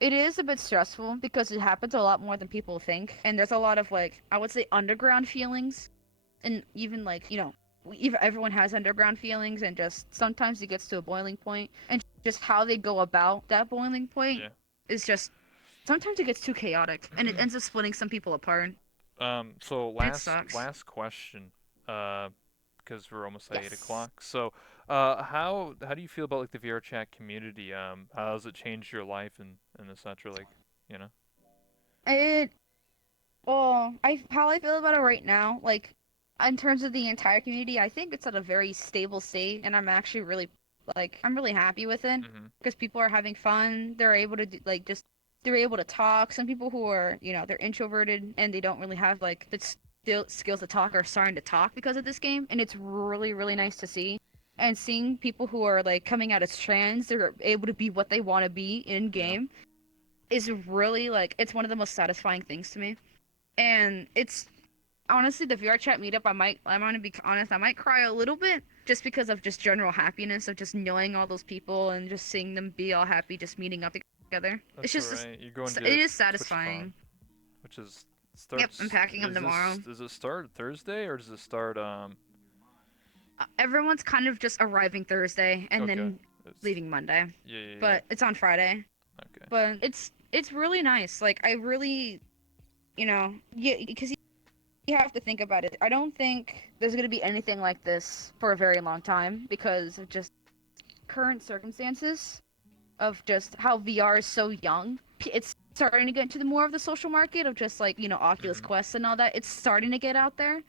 it is a bit stressful because it happens a lot more than people think, and there's a lot of like I would say underground feelings, and even like even everyone has underground feelings, and just sometimes it gets to a boiling point, and just how they go about that boiling point Yeah. is just sometimes it gets too chaotic, and it ends up splitting some people apart. So It sucks. last question. Because we're almost at 8 Yes. o'clock. So, how do you feel about like the VR chat community? How has it changed your life and etc. Like, you know? It well, I how I feel about it right now, like in terms of the entire community, I think it's at a very stable state, and I'm actually really I'm really happy with it Mhm. because people are having fun. They're able to they're able to talk. Some people who are they're introverted and they don't really have like the skills to talk are starting to talk because of this game, and it's really nice to see. And seeing people who are like coming out as trans, they're able to be what they want to be in Yeah. game is really like it's one of the most satisfying things to me. And it's honestly the VR chat meetup. I'm gonna be honest. I might cry a little bit just because of just general happiness of just knowing all those people and just seeing them be all happy, just meeting up together. It's That's all just right. You're going it to is TwitchCon, satisfying. which is Yep, I'm starts. packing them tomorrow. Does it start Thursday or does it start Everyone's kind of just arriving Thursday and Okay. then It's leaving Monday, yeah. but it's on Friday. Okay. But it's really nice. Like I really, yeah, because you have to think about it. I don't think there's going to be anything like this for a very long time because of just current circumstances of just how VR is so young. It's starting to get into the more of the social market of just like, Oculus Mhm. Quest and all that. It's starting to get out there.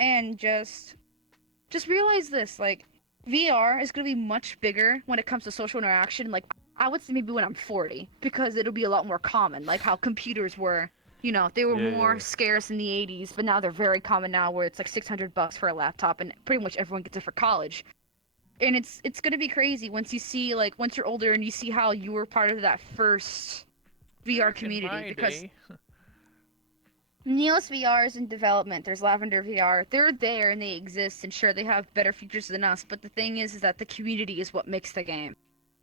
And just realize this, like VR is going to be much bigger when it comes to social interaction. Like I would say maybe when I'm 40 because it'll be a lot more common, like how computers were. They were Yeah. more scarce in the 80s, but now they're very common now where it's like $600 for a laptop and pretty much everyone gets it for college. And it's going to be crazy once you see like once you're older and you see how you were part of that first VR Back in community my because day. Neos VR is in development. There's Lavender VR. They're there and they exist, and sure, they have better features than us. But the thing is that the community is what makes the game,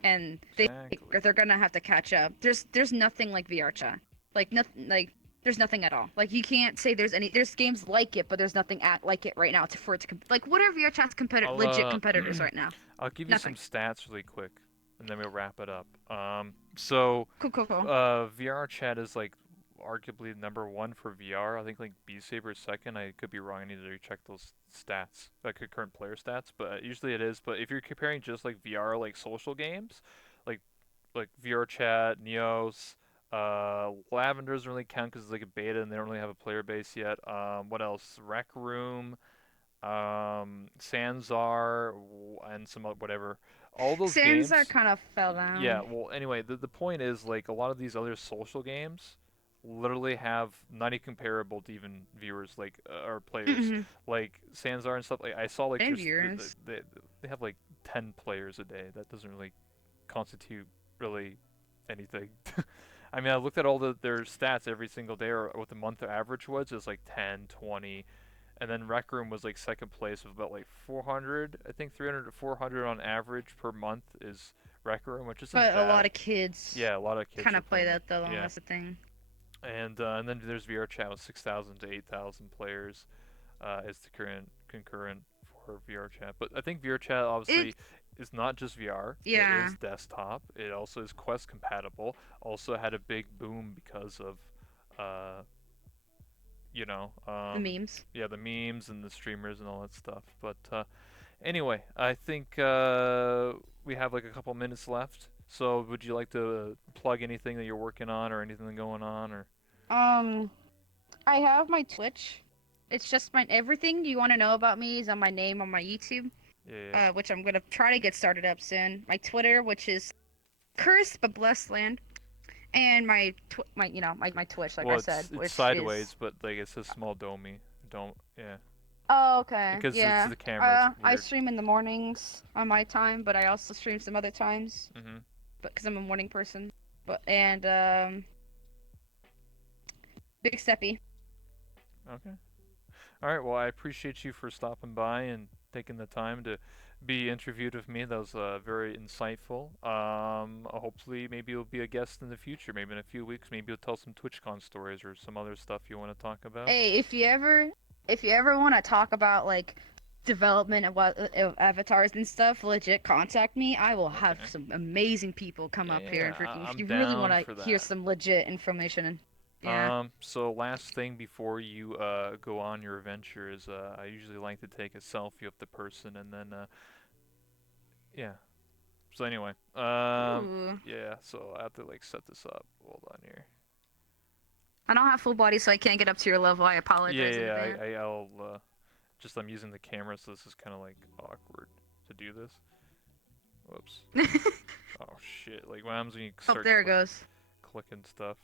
and Exactly. they're gonna have to catch up. There's nothing like VR chat. Like nothing like there's nothing at all. Like you can't say there's games like it, but there's nothing at like it right now to for it to like what are VR chat's I'll legit competitors right now? I'll give you some Nothing. stats really quick, and then we'll wrap it up. So Cool. VR chat is like arguably number one for VR. I think like Beat Saber is second. I could be wrong. I need to recheck those stats, like current player stats, but usually it is. But if you're comparing just like VR like social games, like like VR Chat, Neos. Lavender doesn't really count because it's like a beta and they don't really have a player base yet. What else? Rec Room, Sanzar, and some whatever. All those Sandsar games. kind of fell Yeah. down. Well, anyway, the point is like a lot of these other social games literally have not even comparable to even viewers like or players Mm-hmm. like Sanzar and stuff. Like I saw like And there's viewers. they have like 10 players a day. That doesn't really constitute really anything. I mean, I looked at all their stats every single day, or what the month average was. It was like 10, 20, and then Rec Room was like second place with about like 400. I think 300 to 400 on average per month is Rec Room, which isn't But a bad. lot of kids Yeah, a lot of kids kind are of play playing it. that though. Yeah, That's the thing. and then there's VR Chat with 6,000 to 8,000 players as the current concurrent for VR Chat. But I think VR Chat It obviously is not just VR. It yeah, is desktop. It also is Quest compatible. Also had a big boom because of, uh, you know, the memes. yeah, the memes and the streamers and all that stuff. But anyway, I think we have like a couple minutes left. So would you like to plug anything that you're working on or anything going on or? Um, I have my Twitch. It's just my everything you want to know about me is on my name on my YouTube, Yeah, yeah. which I'm gonna try to get started up soon. My Twitter, which is cursed but blessed land, and my Twitch, like I Well, said, it's which sideways, is but like it says SmolDomi. Don't yeah, oh okay, because it's yeah. the camera. It's I weird. stream in the mornings on my time, but I also stream some other times, Mhm. but because I'm a morning person. But and Big Steppy. Okay. All right. Well, I appreciate you for stopping by and taking the time to be interviewed with me. That was very insightful. Hopefully, maybe you'll be a guest in the future. Maybe in a few weeks. Maybe you'll tell some TwitchCon stories or some other stuff you want to talk about. Hey, if you ever want to talk about like development of what of avatars and stuff, legit contact me. I will have Okay. some amazing people come up here Yeah, and freaking if I'm you really want down to for hear that. some legit information. And yeah. So last thing before you go on your adventure is I usually like to take a selfie of the person and then yeah. So anyway, Ooh. yeah. So I have to like set this up. Hold on here. I don't have full body, so I can't get up to your level. I Yeah, apologize in yeah. advance. I'll just I'm using the camera, so this is kind of like awkward to do this. Whoops. Oh shit! Like what happens when you Oh, start there it goes. clicking stuff?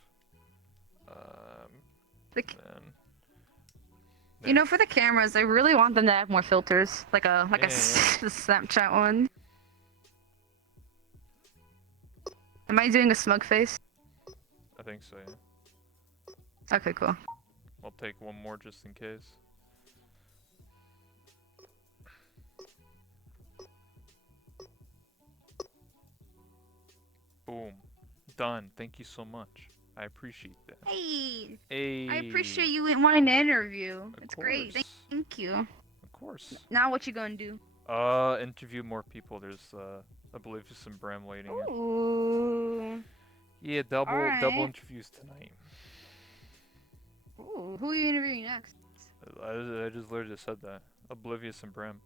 Um, The, then you there. know, for the cameras, I really want them to have more filters, like Yeah, yeah, yeah. the Snapchat one. Am I doing a smug face? I think so. Yeah. Okay, cool. I'll take one more just in case. Boom. Done. Thank you so much. I appreciate that. Hey, I Hey. appreciate you wanting to interview. Of It's great. course. Thank you. Of course. Now what you gonna do? Interview more people. There's Oblivous and Bream waiting here. Ooh. Yeah, All double right. interviews tonight. Ooh. Who are you interviewing next? I just literally just said that. Oblivious and Bream.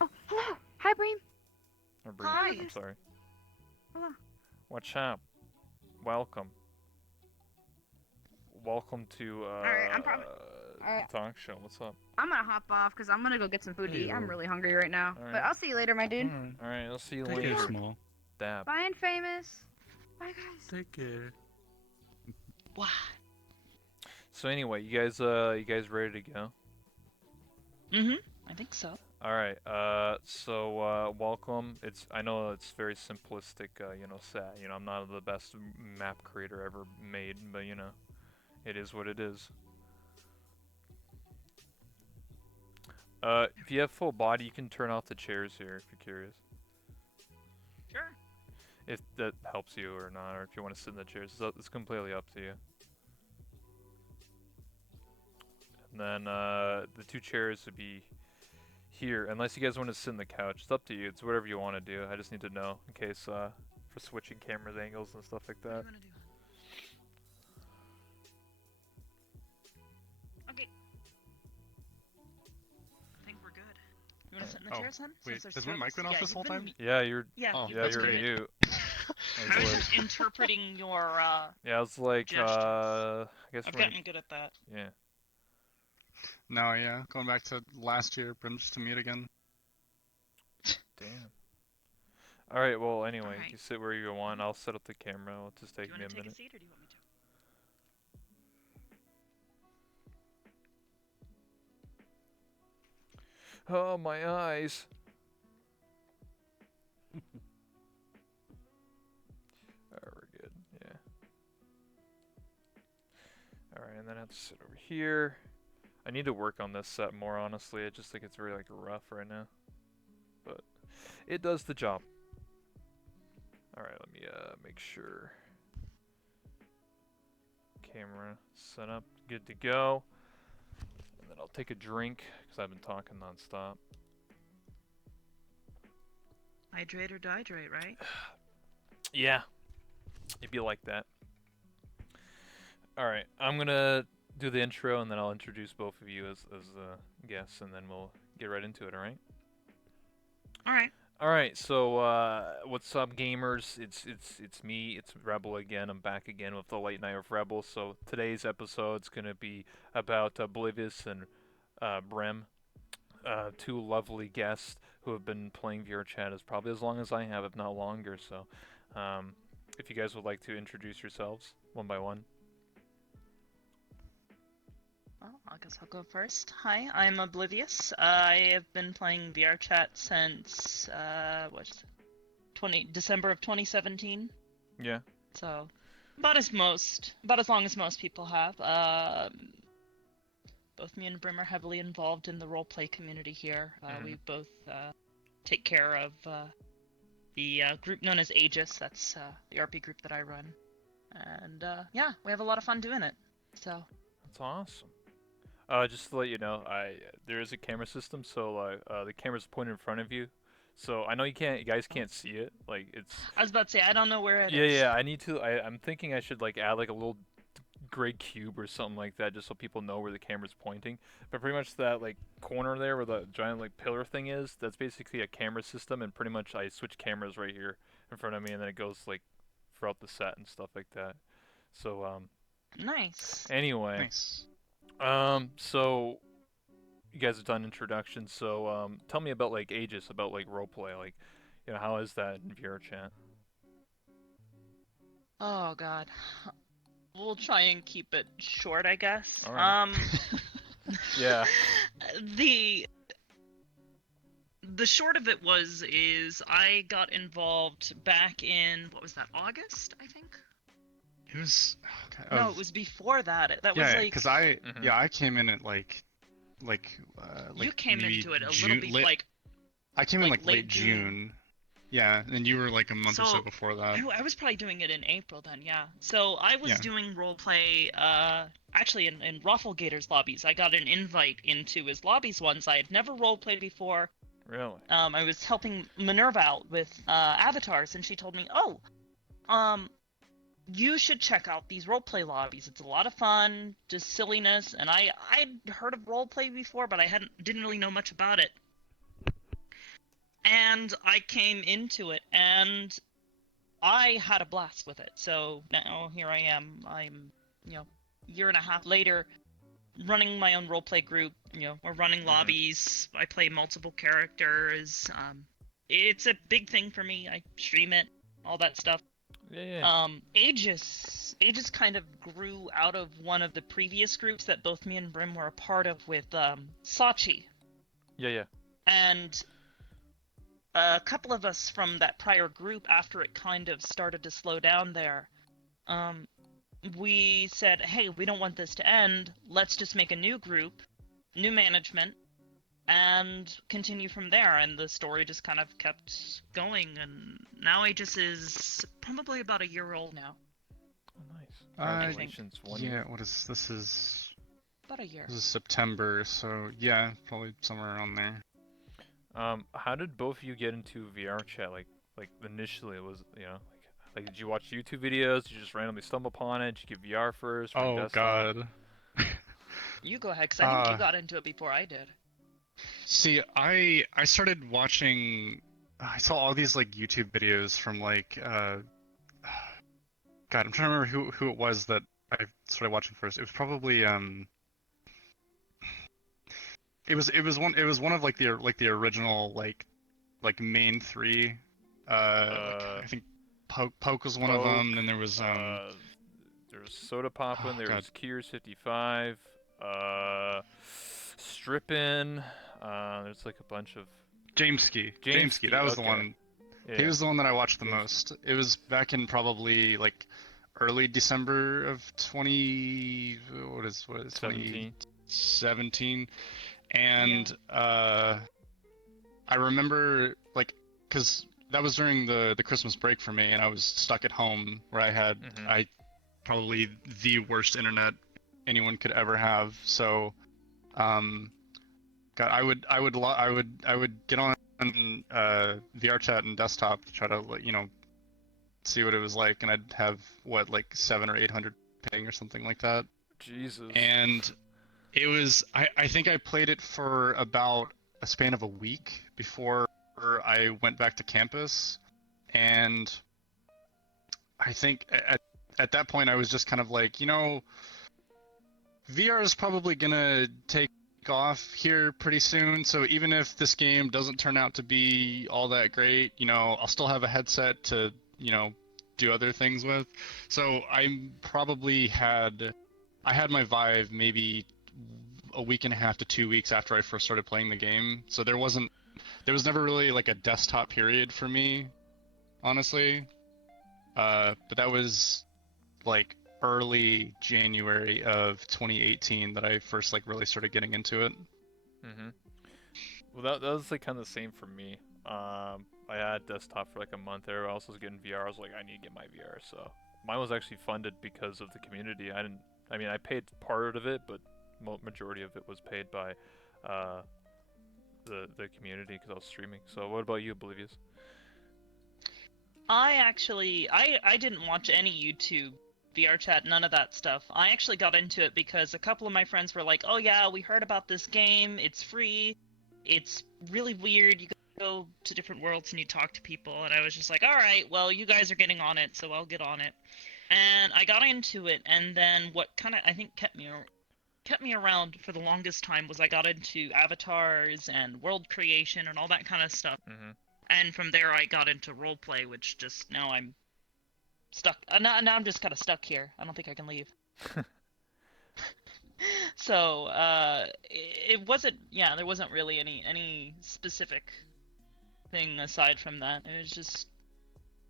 Oh, hello. Hi, Bream. Or Bream. Hi. I'm sorry. Hello. What's up? Welcome. Welcome to All right. All right. the talk show. What's up? I'm gonna hop off because I'm gonna go get some food to eat. I'm Heyo. really hungry right now. All right. But I'll see you later, my dude. Alright. All right. I'll see you Take later. care, Small. Dab. Bye, Infamous. Bye, guys. Take care. What? So anyway, you guys ready to go? Mm-hmm. I think so. All right. Welcome. I know it's very simplistic. Set. I'm not the best map creator ever made, but it is what it is. If you have full body, you can turn off the chairs here if you're curious. Sure. If that helps you or not, or if you want to sit in the chairs, it's completely up to you. And then the two chairs would be here, unless you guys want to sit on the couch. It's up to you. It's whatever you want to do. I just need to know in case for switching cameras angles and stuff like What that. do you want to do? Okay. I think we're good. You want to sit in the amateurs then? Wait, Since has there's my two mic of been us? off this whole time? Yeah, you're Yeah, Oh, yeah, that's you're great. mute. I was just interpreting your Yeah, I was like, gestures. I guess I've we're gonna, gotten good at that. yeah. No, yeah, going back to last year, Brim's to mute again. Damn. All right. Well, anyway, Alright. you sit where you want. I'll set up the camera. It'll just Do take you me a want to take a minute. seat or do you want me to? Oh, my eyes. Alright, we're good. Yeah. Alright, and then I have to sit over here. I need to work on this set more, honestly. I just think it's very, like, rough right now. But it does the job. Alright, let me, make sure. Camera set up. Good to go. And then I'll take a drink, because I've been talking nonstop. Hydrate or dihydrate, right? Yeah. It'd be like that. Alright, I'm gonna do the intro and then I'll introduce both of you as guests and then we'll get right into it, alright? Alright. Alright, so what's up gamers? It's me, it's Rebel again. I'm back again with the late night of Rebel. So today's episode's gonna be about Oblivous and Bream. Two lovely guests who have been playing VR chat as probably as long as I have, if not longer. So if you guys would like to introduce yourselves one by one. Well, I guess I'll go first. Hi, I'm Oblivious. I have been playing VR chat since December of 2017. Yeah. So about as long as most people have. Both me and Brim are heavily involved in the roleplay community here. We both take care of the group known as Aegis. That's the RP group that I run. And yeah, we have a lot of fun doing it. So That's awesome. Just to let you know, there is a camera system, so the camera's pointed in front of you. So I know you guys can't see it. Like it's. I was about to say I don't know where it Yeah, is. yeah. I need to. I'm thinking I should like add like a little gray cube or something like that, just so people know where the camera's pointing. But pretty much that like corner there where the giant like pillar thing is, that's basically a camera system, and pretty much I switch cameras right here in front of me, and then it goes like throughout the set and stuff like that. So Nice. anyway. Nice. So you guys have done introductions, so tell me about like Aegis, about like roleplay, like how is that in VR chat? Oh god. We'll try and keep it short, I guess. All right. Yeah. The short of it is I got involved back in what was that, August, I think? It was. No, it was before that. That was Yeah, like because I Mhm. I came in at like you came maybe into it a June, little bit late, like I came in like like late late June. Yeah, and you were like a month or so before that. I was probably doing it in April then, yeah. So I was Yeah. doing roleplay, actually in Rafflegator's lobbies. I got an invite into his lobbies once. I had never roleplayed before. Really? I was helping Minerva out with avatars, and she told me, "Oh, you should check out these roleplay lobbies. It's a lot of fun, just silliness." And I'd heard of roleplay before, but I didn't really know much about it. And I came into it, and I had a blast with it. So now here I am. I'm, year and a half later, running my own roleplay group. We're running lobbies. I play multiple characters. It's a big thing for me. I stream it, all that stuff. Yeah. Aegis kind of grew out of one of the previous groups that both me and Brim were a part of with Sachi. Yeah. And a couple of us from that prior group, after it kind of started to slow down there, we said, hey, we don't want this to end. Let's just make a new group, new management, and continue from there. And the story just kind of kept going. And now Aegis is probably about a year old now. Oh, nice. I Congratulations. think, 1 year. What is this? Is About a year. This is September, so yeah, probably somewhere around there. How did both of you get into VR chat? Like initially, it was like did you watch YouTube videos? Did you just randomly stumble upon it? Did you get VR first? Oh desktop? god. You go ahead, because I think you got into it before I did. See, I started watching. I saw all these like YouTube videos from like God, I'm trying to remember who it was that I started watching first. It was probably it was one of like the original like main three. Like Uh, I think Poke was one of them. Poke. Then there was There was Soda Poppin'. oh There God, was Kiers 55. Strippin'. There's like a bunch of James Ski. Jameski. That was the Okay. one. He Yeah. was the one that I watched the Jameski. most. It was back in probably like early December of 20 what is 17. 2017, Yeah. and I remember like because that was during the Christmas break for me, and I was stuck at home where Mm-hmm. I probably the worst internet anyone could ever have. So um, God, I would get on VR chat and desktop to try to see what it was like, and I'd have what like 700 or 800 ping or something like that. Jesus. And it was I think I played it for about a span of a week before I went back to campus, and I think at that point I was just kind of like, VR is probably gonna take off here pretty soon, so even if this game doesn't turn out to be all that great, I'll still have a headset to, do other things with. So I had my Vive maybe a week and a half to 2 weeks after I first started playing the game. So there was never really like a desktop period for me, honestly. But that was like early January of 2018 that I first like really started getting into it. Mm-hmm. Well, that was like kind of the same for me. I had desktop for like a month there. I also was getting VR. I was like, I need to get my VR. So mine was actually funded because of the community. I didn't. I mean, I paid part of it, but majority of it was paid by uh, the community because I was streaming. So what about you, Oblivious? I didn't watch any YouTube, VR chat, none of that stuff. I actually got into it because a couple of my friends were like, "Oh yeah, we heard about this game. It's free. It's really weird. You go to different worlds and you talk to people." And I was just like, "All right, well, you guys are getting on it, so I'll get on it." And I got into it, and then what kind of I think kept me around for the longest time was I got into avatars and world creation and all that kind of stuff. Mm-hmm. And from there I got into roleplay, which just now I'm stuck. Now I'm just kind of stuck here. I don't think I can leave. So it wasn't. Yeah, there wasn't really any specific thing aside from that. It was just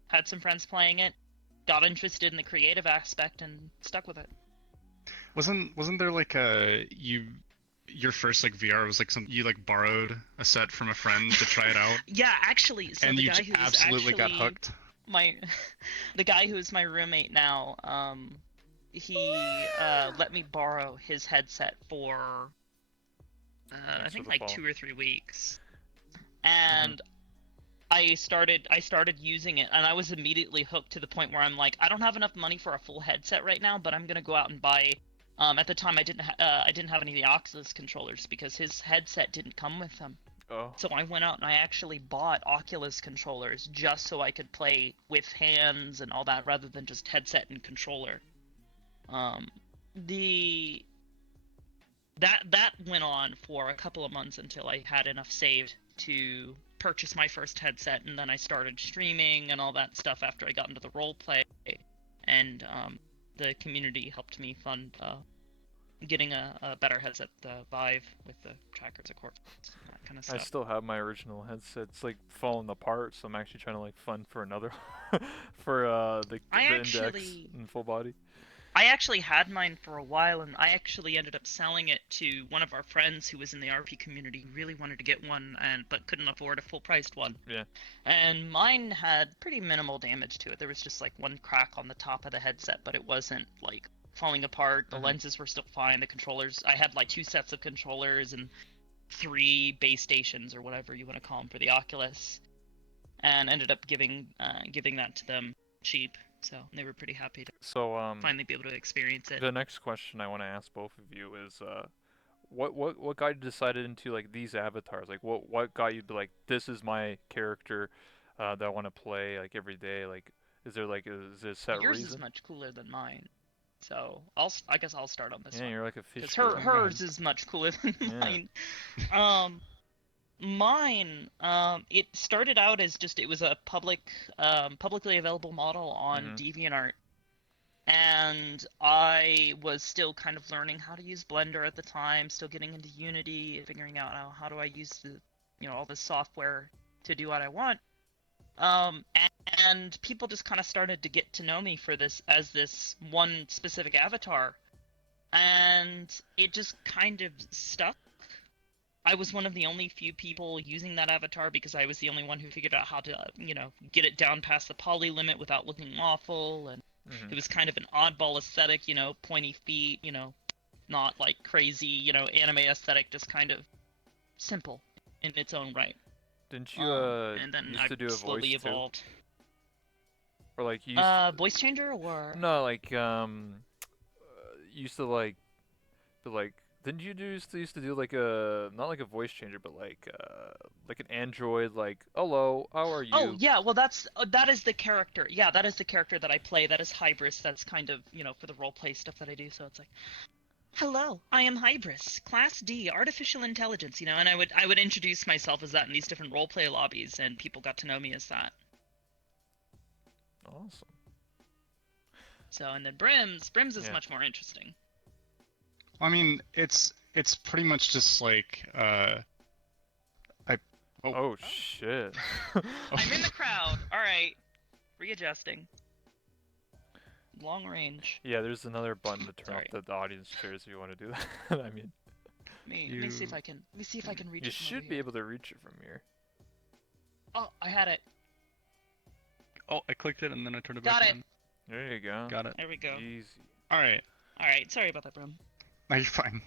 had some friends playing it, got interested in the creative aspect, and stuck with it. Wasn't there like your first like VR was like you like borrowed a set from a friend to try it out, Yeah, actually, so and the you guy who's absolutely got actually hooked? my the guy who's my roommate now, he let me borrow his headset for I Thanks for think the like follow. 2 or 3 weeks, Mm-hmm. and I started using it, and I was immediately hooked to the point where I'm like, I don't have enough money for a full headset right now, but I'm gonna go out and buy. At the time, I didn't have any of the Oculus controllers because his headset didn't come with them. Oh. So I went out and I actually bought Oculus controllers just so I could play with hands and all that rather than just headset and controller. Um, the that went on for a couple of months until I had enough saved to purchase my first headset, and then I started streaming and all that stuff after I got into the role play, and the community helped me fund getting a better headset, the Vive with the trackers, of course, and that kind of I stuff. still have my original headset. It's like falling apart, so I'm actually trying to like fund for another for I the index actually and full body. I actually had mine for a while, and I actually ended up selling it to one of our friends who was in the RP community, who really wanted to get one, but couldn't afford a full-priced one. Yeah. And mine had pretty minimal damage to it. There was just like one crack on the top of the headset, but it wasn't like falling apart. The Mhm. lenses were still fine. The controllers, I had like 2 sets of controllers and 3 base stations or whatever you want to call them for the Oculus, and ended up giving that to them cheap. So they were pretty happy to So finally be able to experience it. the next question I want to ask both of you is what got you decided into like these avatars? Like what got you to like this is my character that I want to play like every day? Like is there a set Yours is reason? much cooler than mine. So I guess I'll start on this Yeah, one. you're like a fish Because girl. hers is much cooler than Yeah. mine. Um, Mine, it started out as just it was a publicly available model on Mhm. DeviantArt, and I was still kind of learning how to use Blender at the time, still getting into Unity, figuring out how do I use all this software to do what I want. Um, and people just kind of started to get to know me for this as this one specific avatar, and it just kind of stuck. I was one of the only few people using that avatar because I was the only one who figured out how to, get it down past the poly limit without looking awful, and Mhm. it was kind of an oddball aesthetic, pointy feet, not like crazy, anime aesthetic, just kind of simple in its own right. Didn't you And then used I to do a voice slowly too? evolved. Or like you used Voice changer or no like used to like but like didn't you used to do like a not like a voice changer but like an android like hello how are Oh you? yeah, well that is the character. Yeah, that is the character that I play. That is Hybris. That's kind of, for the role play stuff that I do. So it's like, "Hello, I am Hybris, Class D, Artificial Intelligence," and I would introduce myself as that in these different role play lobbies, and people got to know me as that. Awesome. So, and then Brim's is Yeah. much more interesting. I mean, it's pretty much just like I. Oh. Oh shit. I'm in the crowd. All right, readjusting. Long range. Yeah, there's another button to turn off Sorry. the audience shares if you want to do that. I mean, Let me see if I can. Let me see if I can reach you it from should over be here. able to reach it from here. Oh, I had it. Oh, I clicked it and then I turned it Got back it. on. There you go. Got it. There we go. Easy. All right. All right. Sorry about that, Brim. No, you're fine.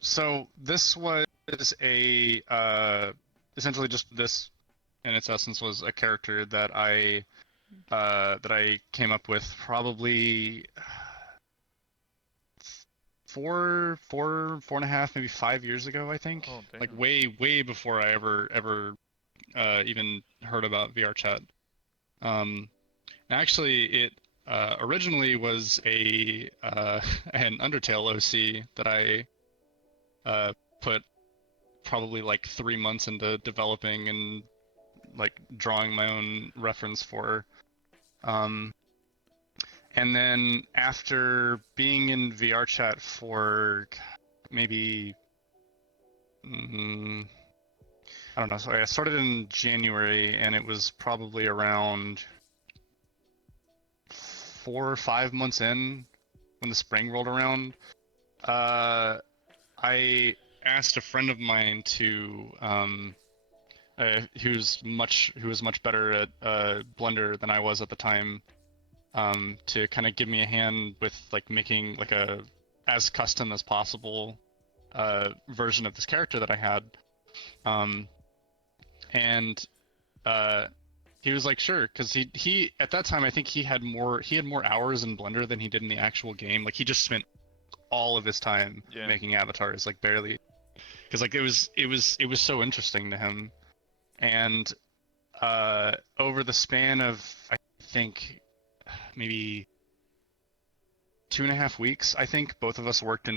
So this was a essentially just this, in its essence, was a character that I came up with probably four and a half, maybe 5 years ago, I think. Oh damn. Like way before I ever even heard about VR chat. Actually, it originally was an Undertale OC that I put probably like 3 months into developing and like drawing my own reference for. And then after being in VR chat for maybe I don't know. So I started in January, and it was probably around 4 or 5 months in when the spring rolled around. I asked a friend of mine who was much better at Blender than I was at the time, to kind of give me a hand with like making like a as custom as possible version of this character that I had. And he was like, sure, because he at that time I think he had more hours in Blender than he did in the actual game. Like he just spent all of his time making avatars, like barely, because like it was so interesting to him. And over the span of I think maybe 2.5 weeks, I think both of us worked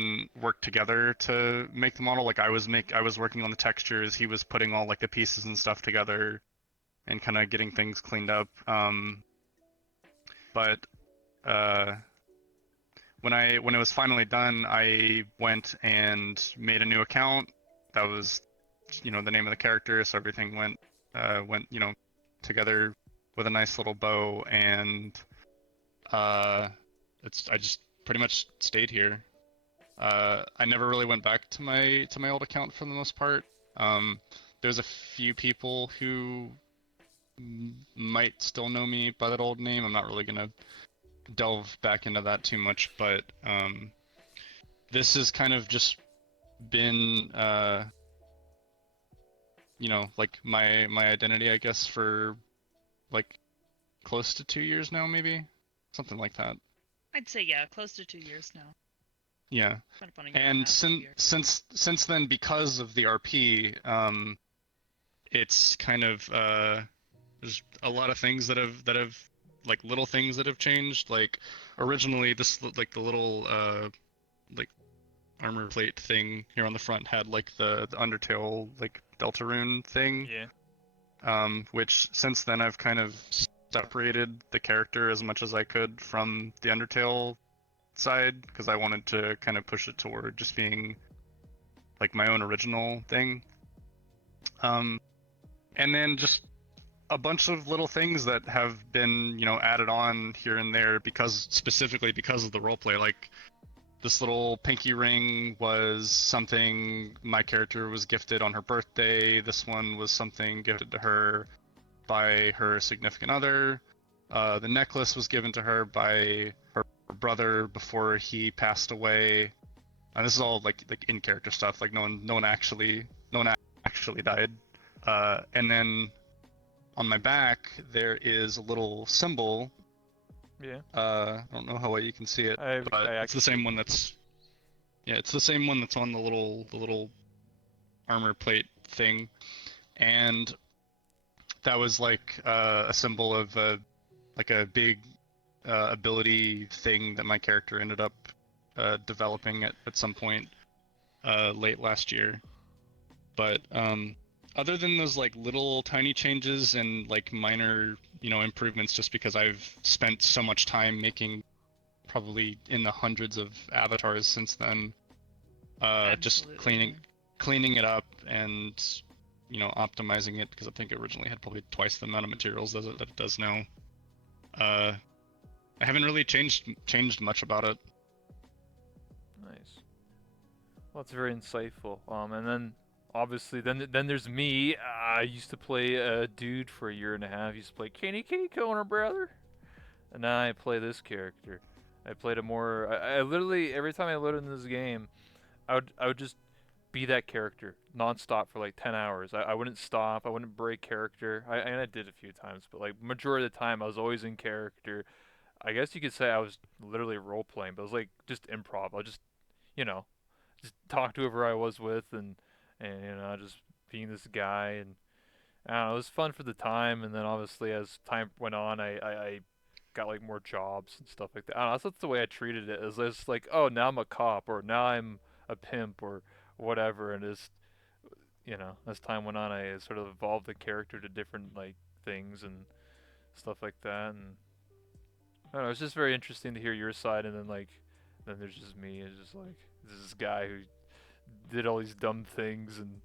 together to make the model. Like I was working on the textures, he was putting all like the pieces and stuff together and kind of getting things cleaned up. But when it was finally done, I went and made a new account. That was, the name of the character, so everything went together with a nice little bow, and I just pretty much stayed here. I never really went back to my old account for the most part. There's a few people who might still know me by that old name. I'm not really gonna delve back into that too much, but this has kind of just been like my identity, I guess, for like close to 2 years now, maybe something like that. I'd say yeah, close to 2 years now. Yeah. Been about a year And a half, 2 years. since then, because of the RP, it's kind of there's a lot of things that have like little things that have changed. Like originally, this like the little like armor plate thing here on the front had like the Undertale like Deltarune thing. Yeah. Which since then I've kind of separated the character as much as I could from the Undertale side because I wanted to kind of push it toward just being like my own original thing. And then just a bunch of little things that have been, added on here and there specifically because of the roleplay. Like this little pinky ring was something my character was gifted on her birthday. This one was something gifted to her by her significant other. The necklace was given to her by her brother before he passed away. And this is all like in character stuff. Like no one actually died. And then on my back there is a little symbol. Yeah. I don't know how well you can see it, but it's the same one that's it's the same one that's on the little armor plate thing, and that was like a symbol of like a big ability thing that my character ended up developing at some point late last year. But other than those like little tiny changes and like minor improvements, just because I've spent so much time making probably in the hundreds of avatars since then, just cleaning it up and optimizing it, because I think it originally had probably twice the amount of materials that it does now. I haven't really changed much about it. Nice. Well, that's very insightful. And then obviously, then there's me. I used to play a dude for a year and a half. I used to play Kenny Corner, brother. And now I play this character. I played a more. I literally every time I loaded in this game, I would just be that character nonstop for like 10 hours. I wouldn't stop. I wouldn't break character. I did a few times, but like majority of the time I was always in character. I guess you could say I was literally role playing, but it was like just improv. I just, you know, just talk to whoever I was with, and just being this guy, and I don't know, it was fun for the time. And then obviously as time went on, I got like more jobs and stuff like that. I don't know, that's the way I treated it. Is it's like, oh, now I'm a cop, or now I'm a pimp, or whatever. And as as time went on, I sort of evolved the character to different like things and stuff like that. And I don't know, it's just very interesting to hear your side. And then there's just me. It's just like this guy who did all these dumb things, and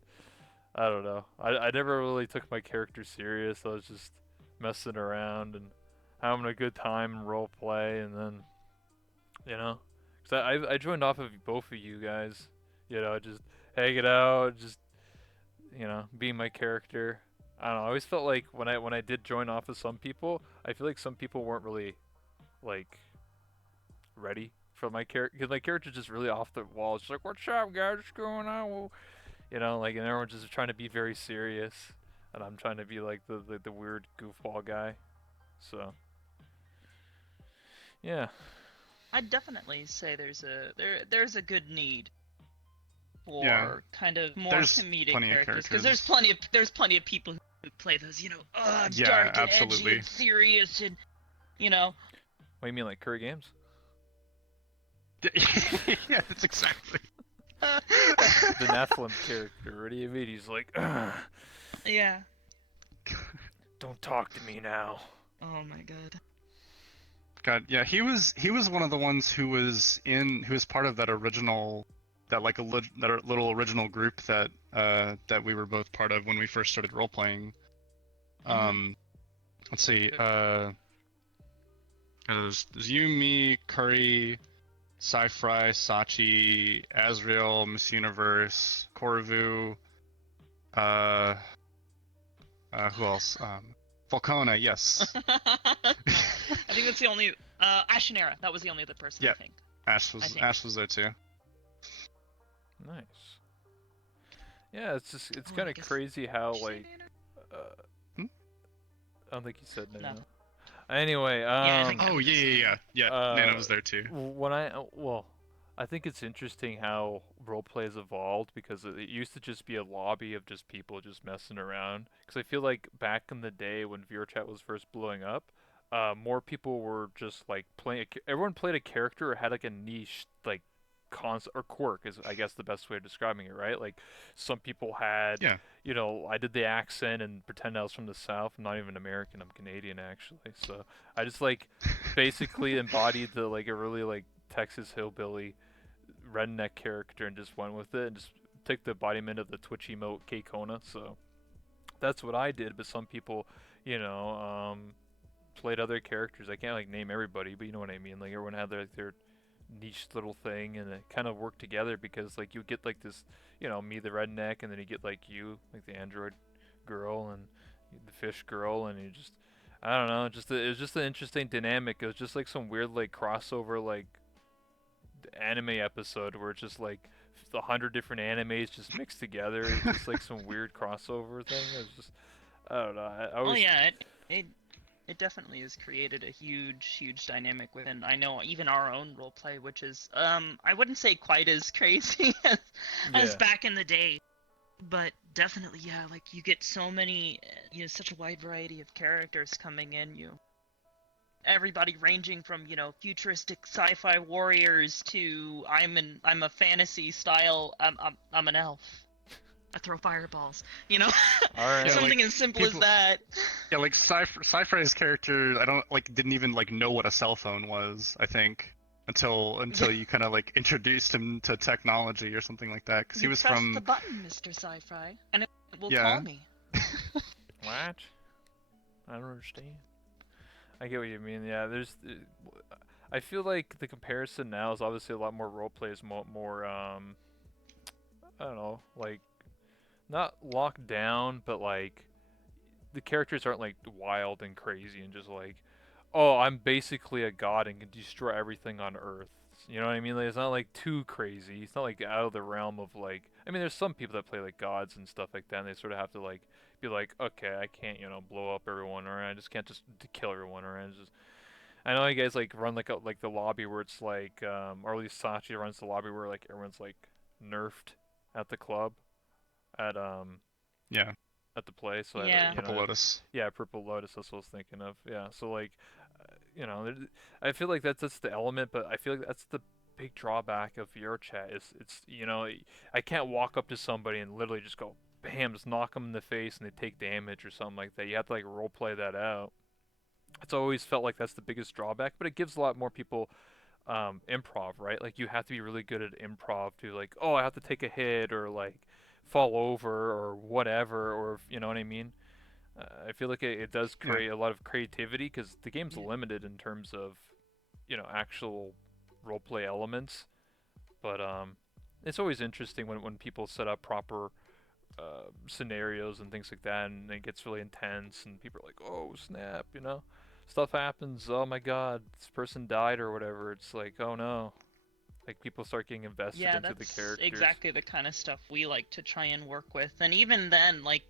I don't know. I never really took my character serious. I was just messing around and having a good time in role play. And then because I joined off of both of you guys, just hanging out, just being my character. I don't know. I always felt like when I did join off with some people, I feel like some people weren't really like ready for my character, because my character's just really off the wall. It's just like, what's up, guys? What's going on? Well, and everyone's just trying to be very serious, and I'm trying to be like the weird goofball guy. So, yeah. I'd definitely say there's a good need for Yeah. kind of more There's comedic plenty of characters, because characters. there's plenty of people who play those, Yeah, dark and absolutely. edgy and serious and What do you mean, like Curry Games? Yeah, that's exactly. The Nephilim character. What do you mean? He's like, "Ugh, yeah. don't talk to me now." Oh my god. God, yeah, he was one of the ones who was part of that original, that little original group that we were both part of when we first started role playing. Let's see, there's you, me, Curry, Sci-Fry, Sachi, Azrael, Miss Universe, Corvu, who else? Falcona, yes. I think that's the only Ashenera. That was the only other person. Yeah. I think. Ash was there too. Nice. Yeah, it's kind of crazy how like Hmm? I don't think he said no. No. Anyway, Yeah, I think Oh yeah. Nana was there too. when I I think it's interesting how roleplay has evolved because it used to just be a lobby of just people just messing around. Because I feel like back in the day when VRChat was first blowing up, more people were just like playing. Everyone played a character or had like a niche like or quirk is I guess the best way of describing it, right? Like some people had, Yeah. I did the accent and pretend I was from the South. I'm not even American. I'm Canadian actually. So I just like basically embodied the like a really like Texas hillbilly redneck character and just went with it and just took the embodiment of the Twitch emote K Kona. So that's what I did. But some people, you know, played other characters. I can't like name everybody, but you know what I mean. Like everyone had their niche little thing, and it kind of worked together because like you get like this, me the redneck, and then you get like you like the android girl and the fish girl, and you just I don't know, it was just an interesting dynamic. It was just like some weird like crossover like anime episode where it's just like 100 different animes just mixed together. It's just like some weird crossover thing. It was just I don't know. I Oh always yeah, it definitely has created a huge dynamic within. I know even our own roleplay, which is I wouldn't say quite as crazy as yeah. back in the day, but definitely yeah. Like you get so many, such a wide variety of characters coming in. Everybody ranging from futuristic sci-fi warriors to I'm a fantasy style. I'm an elf. I throw fireballs. All right. Yeah, like Something as simple as people. that. Yeah, like Sci-Fi's character, I don't like didn't even like know what a cell phone was. I think until you kind of like introduced him to technology or something like that, because he You was press the from button, Mr. Sci-Fi, and it will call yeah. me. What? I don't understand. I get what you mean. Yeah, I feel like the comparison now is obviously a lot more role plays, more I don't know, like not locked down, but like the characters aren't like wild and crazy and just like, oh, I'm basically a god and can destroy everything on Earth. You know what I mean? Like, it's not like too crazy. It's not like out of the realm of like. I mean, there's some people that play like gods and stuff like that, and they sort of have to like be like, okay, I can't, blow up everyone, or I just can't just kill everyone, or I just. I know you guys like run like the lobby where it's like, or at least Sachi runs the lobby where like everyone's like nerfed at the club at Yeah, at the place. So Yeah. Purple Lotus. yeah, Purple Lotus. That's what I was thinking of. Yeah, so like, I feel like that's the element, but I feel like that's the big drawback of your chat is I can't walk up to somebody and literally just go bam, just knock them in the face and they take damage or something like that. You have to like role play that out. It's always felt like that's the biggest drawback, but it gives a lot more people improv, right? Like you have to be really good at improv to like, oh, I have to take a hit or like fall over or whatever, or you know what I mean. I feel like it does Yeah. create a lot of creativity because the game's Yeah. limited in terms of, actual roleplay elements. But it's always interesting when people set up proper scenarios and things like that, and it gets really intense, and people are like, "Oh snap!" Stuff happens. Oh my God, this person died or whatever. It's like, oh no, like people start getting invested Yeah, into the that's characters. exactly the kind of stuff we like to try and work with. And even then, like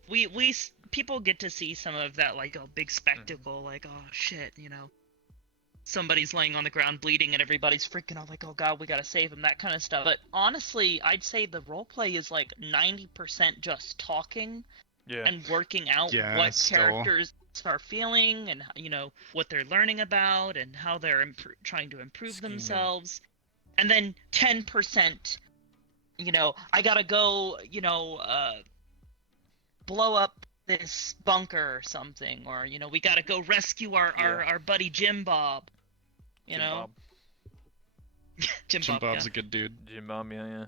people get to see some of that, like a big spectacle, like oh shit, somebody's laying on the ground bleeding and everybody's freaking out, like oh god, we gotta save him, that kind of stuff. But honestly, I'd say the roleplay is like 90% just talking Yeah. and working out Yeah, what still. characters are feeling and what they're learning about and how they're trying to improve Scheming. themselves. And then 10%, I gotta go, blow up this bunker or something, or we gotta go rescue our Yeah. our buddy Jim Bob, you Jim know. Bob. Jim Jim Bob, yeah. Bob's a good dude. Jim Bob. Yeah. Yeah.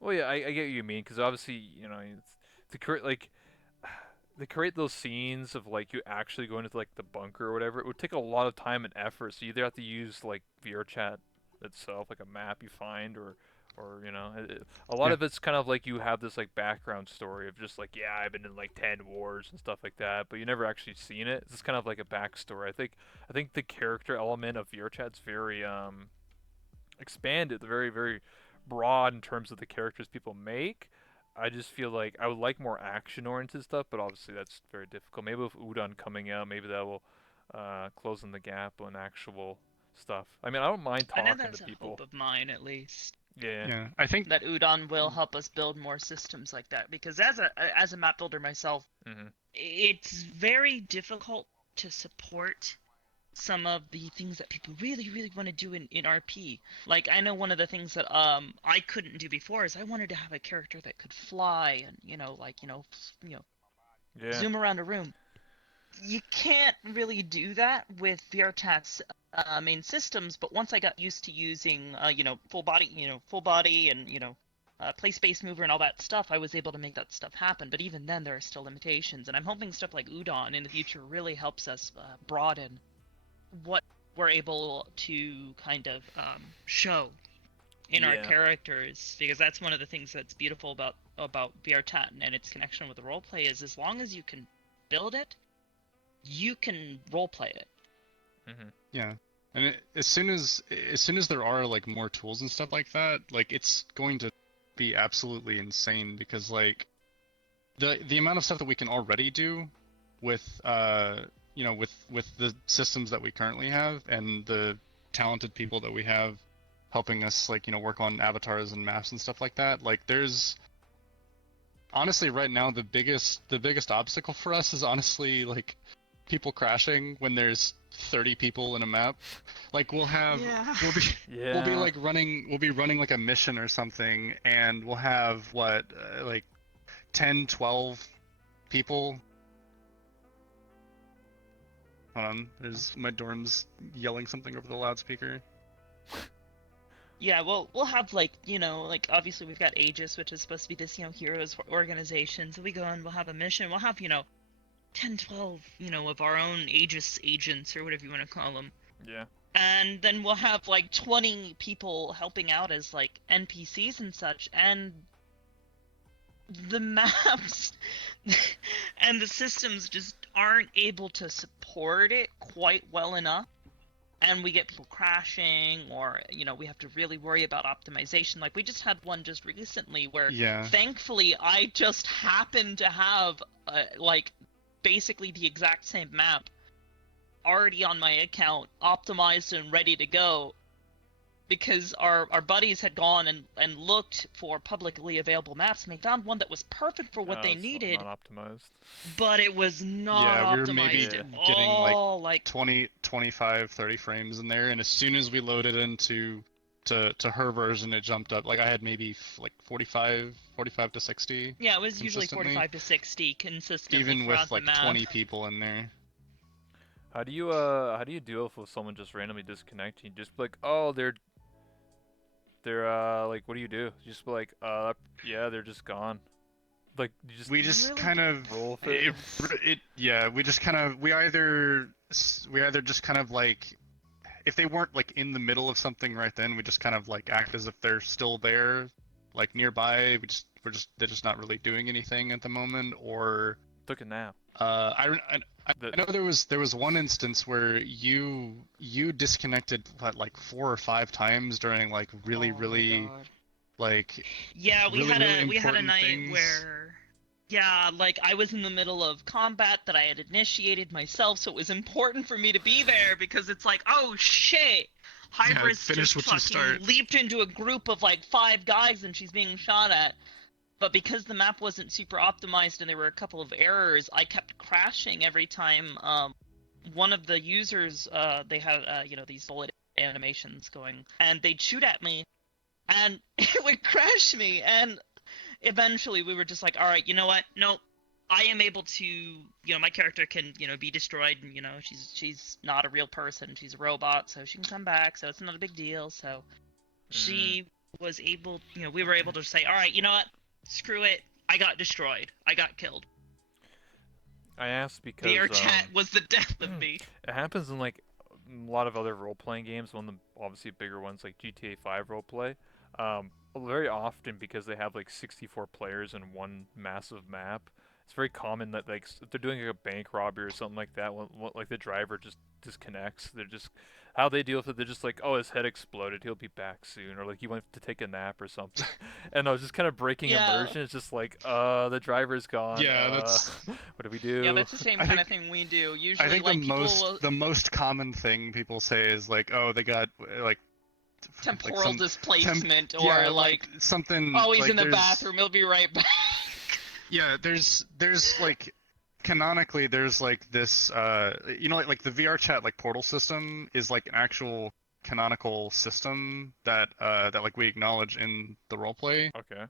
Well, yeah, I get what you mean because obviously, it's to create like to create those scenes of like you actually going into like the bunker or whatever. It would take a lot of time and effort. So you either have to use like VRChat itself, like a map you find, or a lot Yeah. of it's kind of like you have this like background story of just like yeah, I've been in like 10 wars and stuff like that, but you never actually seen it. It's just kind of like a backstory. I think the character element of VRChat's very expanded, very very broad in terms of the characters people make. I just feel like I would like more action oriented stuff, but obviously that's very difficult. Maybe with Udon coming out, maybe that will close in the gap on actual stuff. I mean, I don't mind I know talking to that's a people. hope of mine, at least. Yeah. Yeah, I think That Udon will help us build more systems like that. Because as a map builder myself, Mhm. it's very difficult to support some of the things that people really, really want to do in RP. Like, I know one of the things that I couldn't do before is I wanted to have a character that could fly and Yeah. zoom around a room. You can't really do that with VRTAT's main systems, but once I got used to using full body and play space mover and all that stuff, I was able to make that stuff happen. But even then, there are still limitations, and I'm hoping stuff like Udon in the future really helps us broaden what we're able to kind of show in our Yeah. characters, because that's one of the things that's beautiful about VRTAT and its connection with the roleplay is as long as you can build it, you can roleplay it. Mhm. yeah, and as soon as there are like more tools and stuff like that, like it's going to be absolutely insane because like the amount of stuff that we can already do with with the systems that we currently have and the talented people that we have helping us like work on avatars and maps and stuff like that, like there's honestly right now the biggest obstacle for us is honestly like people crashing when there's 30 people in a map. Like we'll be Yeah. like running like a mission or something, and we'll have what like 10 12 people. Hold on, there's my dorm's yelling something over the loudspeaker. Yeah, well, we'll have like obviously we've got Aegis, which is supposed to be this heroes organization. So we go and we'll have a mission. We'll have 10, 12 of our own Aegis agents or whatever you want to call them. Yeah. And then we'll have like 20 people helping out as like NPCs and such, and the maps and the systems just aren't able to support it quite well enough. And we get people crashing, or we have to really worry about optimization. Like we just had one just recently where Yeah. thankfully I just happened to have like basically the exact same map already on my account, optimized and ready to go, because our buddies had gone and looked for publicly available maps, and they found one that was perfect for what they It's needed, not optimized. but it was not Yeah, we were maybe optimized at getting like all. Like 20, 25, 30 frames in there, and as soon as we loaded into to her version, it jumped up. Like I had maybe like 45 to 60 yeah, it was usually consistently, 45 to 60 consistently even with throughout the like map. 20 people in there. How do you deal with someone just randomly disconnecting? Just be like, oh, they're like, what do? You just be like, yeah, they're just gone. Like you just We just really kind of roll with it. yeah, we just kind of we either just kind of like, if they weren't like in the middle of something right then, we just kind of like act as if they're still there, like nearby. They're just not really doing anything at the moment. Or Took a nap. I know there was one instance where you disconnected like 4 or 5 times during like really oh my really God. like Yeah, we really had really we had a important night things. where, yeah, like I was in the middle of combat that I had initiated myself, so it was important for me to be there because it's like, oh shit, Hybris finish just what you fucking start. leaped into a group of like 5 guys and she's being shot at. But because the map wasn't super optimized and there were a couple of errors, I kept crashing every time one of the users they had these bullet animations going, and they'd shoot at me and it would crash me, and eventually we were just like, all right, you know what, nope, I am able to, my character can be destroyed, and she's not a real person, she's a robot, so she can come back, so it's not a big deal. So she was able, we were able to say, all right, you know what, screw it, I got destroyed, I got killed. I asked because VR chat was the death of me. it happens in like a lot of other role-playing games. One of the obviously bigger ones like GTA 5 roleplay. Very often because they have like 64 players in one massive map. It's very common that like if they're doing like a bank robbery or something like that, like the driver just disconnects. They're just how they deal with it. They're just like, oh, his head exploded. He'll be back soon, or like he went to take a nap or something. And I was just kind of breaking Yeah. immersion. It's just like, the driver's gone. Yeah, that's. What do we Yeah, do? that's the same I kind of think- thing we do. I Usually, think like the people most will the most common thing people say is like, oh, they got like temporal some displacement or yeah, like, something. oh, he's like, in the there's- bathroom. He'll be right back. Yeah, there's like canonically there's like this like the VR chat like portal system is like an actual canonical system that that like we acknowledge in the roleplay. Okay.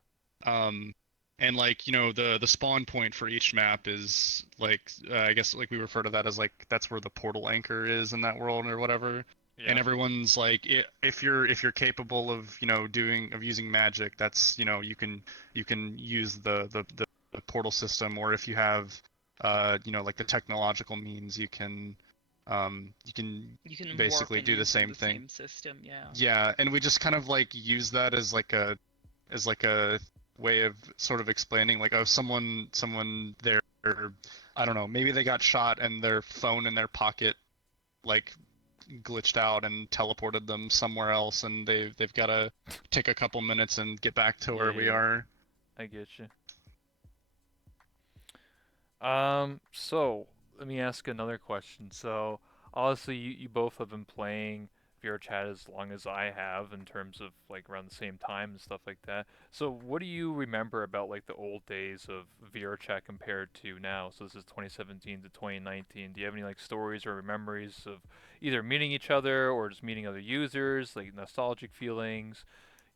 And like the spawn point for each map is like I guess like we refer to that as like that's where the portal anchor is in that world or whatever. Yeah. And everyone's like if you're capable of using magic, that's you can use the portal system, or if you have like the technological means, you can You can basically warp do the into same the thing. Same system, yeah. Yeah, and we just kind of like use that as like a way of sort of explaining like, oh, someone there, I don't know, maybe they got shot and their phone in their pocket like glitched out and teleported them somewhere else, and they've got to take a couple minutes and get back to where we Yeah. are. I get you. So let me ask another question. So obviously you both have been playing VR chat as long as I have in terms of like around the same time and stuff like that. So what do you remember about like the old days of VR chat compared to now? So this is 2017 to 2019. Do you have any like stories or memories of either meeting each other or just meeting other users, like nostalgic feelings,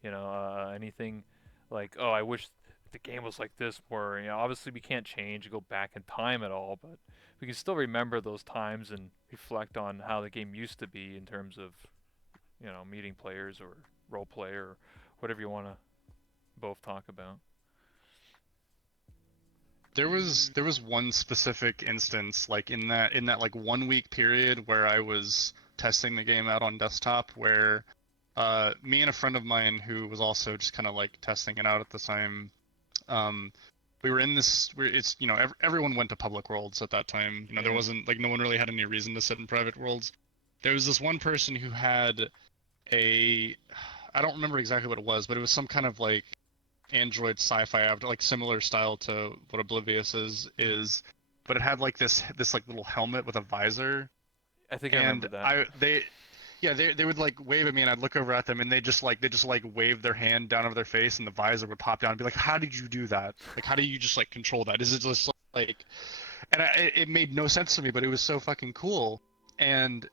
anything like, oh, I wish the game was like this more. Obviously we can't change or go back in time at all, but we can still remember those times and reflect on how the game used to be in terms of, meeting players or role play or whatever you want to both talk about. There was one specific instance like in that like 1 week period where I was testing the game out on desktop, where me and a friend of mine who was also just kind of like testing it out at the time, we were in this it's everyone went to public worlds at that time. There Yeah. wasn't like no one really had any reason to sit in private worlds. There was this one person who had I don't remember exactly what it was, but it was some kind of like Android sci-fi avatar, like similar style to what Oblivious is, but it had like this like little helmet with a visor, I think I and remember that. they would like wave at me, and I'd look over at them, and they just like wave their hand down over their face, and the visor would pop down and be like, how did you do that? Like, how do you just like control that? Is it just like, and it made no sense to me, but it was so fucking cool. And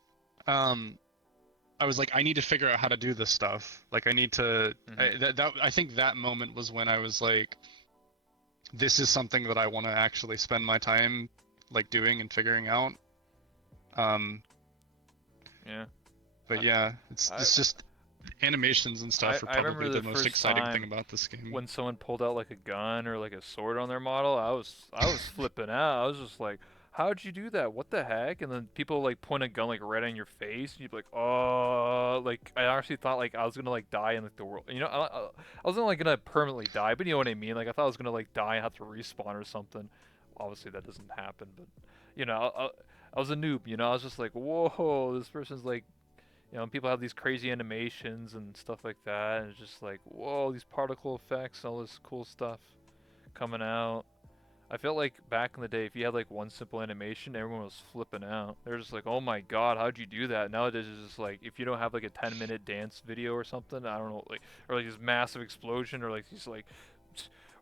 I was like, I need to figure out how to do this stuff. Like, I need to. I think that moment was when I was like, this is something that I want to actually spend my time like doing and figuring out. Yeah. But yeah, it's just animations and stuff are I remember probably the the most first exciting thing time about this game. when someone pulled out like a gun or like a sword on their model. I was flipping out. I was just like, how'd you do that? What the heck? And then people like point a gun like right on your face, and you'd be like, oh, like I actually thought like I was gonna like die in like the world. I wasn't like gonna permanently die, but you know what I mean. Like I thought I was gonna like die and have to respawn or something. Obviously that doesn't happen, but I was a noob. I was just like, whoa, this person's like. People have these crazy animations and stuff like that, and it's just like, whoa, these particle effects, all this cool stuff coming out. I felt like back in the day, if you had like one simple animation, everyone was flipping out. They're just like, oh my god, how'd you do that? Nowadays, it's just like, if you don't have like a 10-minute dance video or something, I don't know, like, or like this massive explosion, or like these like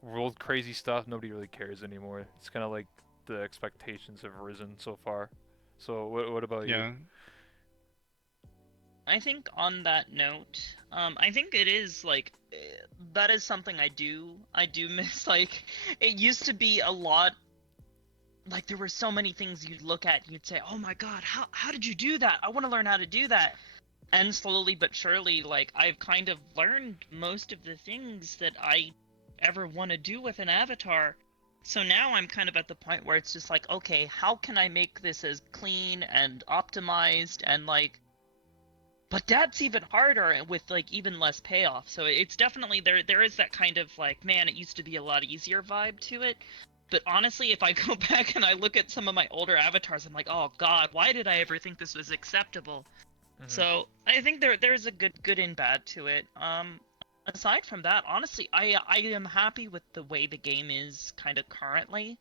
world crazy stuff, nobody really cares anymore. It's kind of like the expectations have risen so far. So, what about you? Yeah. I think on that note, I think it is like that is something I do miss. Like, it used to be a lot. Like, there were so many things you'd look at and you'd say, "Oh my God, how did you do that? I want to learn how to do that." And slowly but surely, like, I've kind of learned most of the things that I ever want to do with an avatar. So now I'm kind of at the point where it's just like, okay, how can I make this as clean and optimized and like. But that's even harder with like even less payoff. So it's definitely there is that kind of like, man, it used to be a lot easier vibe to it. But honestly, if I go back and I look at some of my older avatars, I'm like, oh god, why did I ever think this was acceptable? Mhm. So I think there's a good and bad to it. Aside from that, honestly, I am happy with the way the game is kind of currently,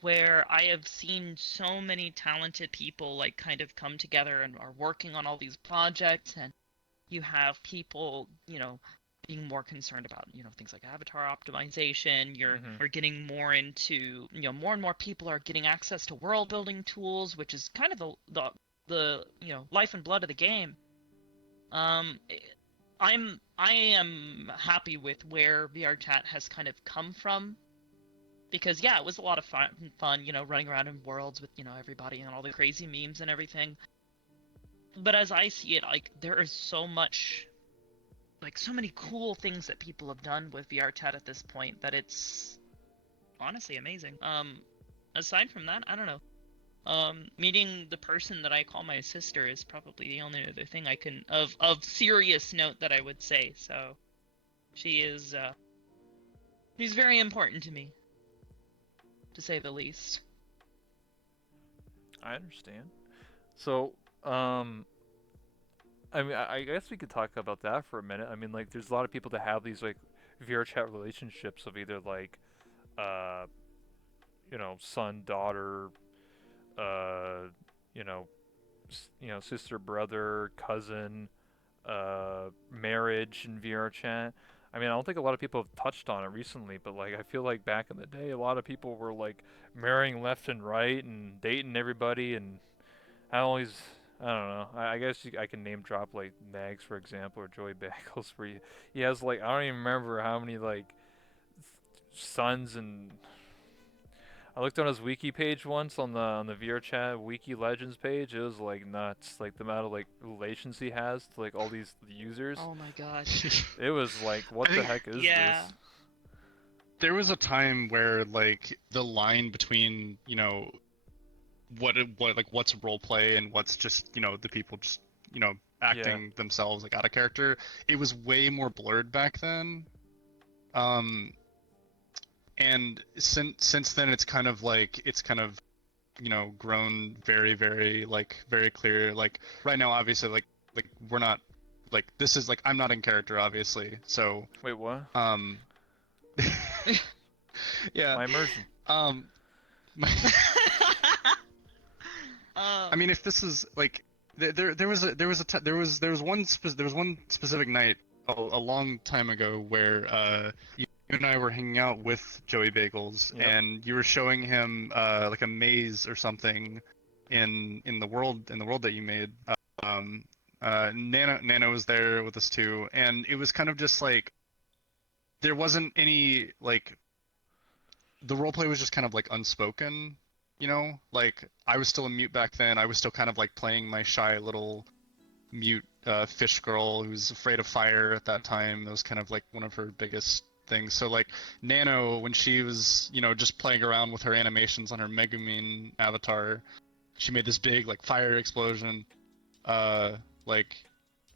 where I have seen so many talented people like kind of come together and are working on all these projects, and you have people, being more concerned about, things like avatar optimization. Mhm. You're getting more into, more and more people are getting access to world building tools, which is kind of the life and blood of the game. Um, I am happy with where VR chat has kind of come from, because yeah, it was a lot of fun, running around in worlds with, everybody and all the crazy memes and everything. But as I see it, like there is so much, like so many cool things that people have done with VR chat at this point that it's honestly amazing. Aside from that, I don't know. Meeting the person that I call my sister is probably the only other thing I can of serious note that I would say. So she is she's very important to me, to say the least. I understand. So, um, I mean, I guess we could talk about that for a minute. I mean, like, there's a lot of people that have these like VR chat relationships of either like, uh, son, daughter, uh, you know, sister, brother, cousin, marriage in VR chat. I mean, I don't think a lot of people have touched on it recently, but like, I feel like back in the day, a lot of people were like marrying left and right and dating everybody, and I always, I don't know. I guess I can name drop like Nags, for example, or Joey Bagels, where he has like, I don't even remember how many like sons, and I looked on his wiki page once on the VR chat wiki legends page. It was like nuts, like the amount of like relations he has to like all these users. Oh my god. It was like, what I the think heck is Yeah. this? there was a time where like the line between what's role play and what's just the people just Yeah. acting themselves like out of character, it was way more blurred back then. um and since then it's kind of grown very very like very clear. Like right now obviously like we're not like this is like I'm not in character obviously, so Wait, what? um yeah. My immersion. um I um mean, if this is like there was one specific night a long time ago where you and I were hanging out with Joey Bagels, Yep. and you were showing him like a maze or something in the world that you made. Um, Nana was there with us too, and it was kind of just like there wasn't any like the roleplay was just kind of like unspoken, like I was still a mute back then. I was still kind of like playing my shy little mute fish girl who's afraid of fire at that time. That was kind of like one of her biggest things. So like Nano, when she was just playing around with her animations on her Megumin avatar, she made this big like fire explosion. uh like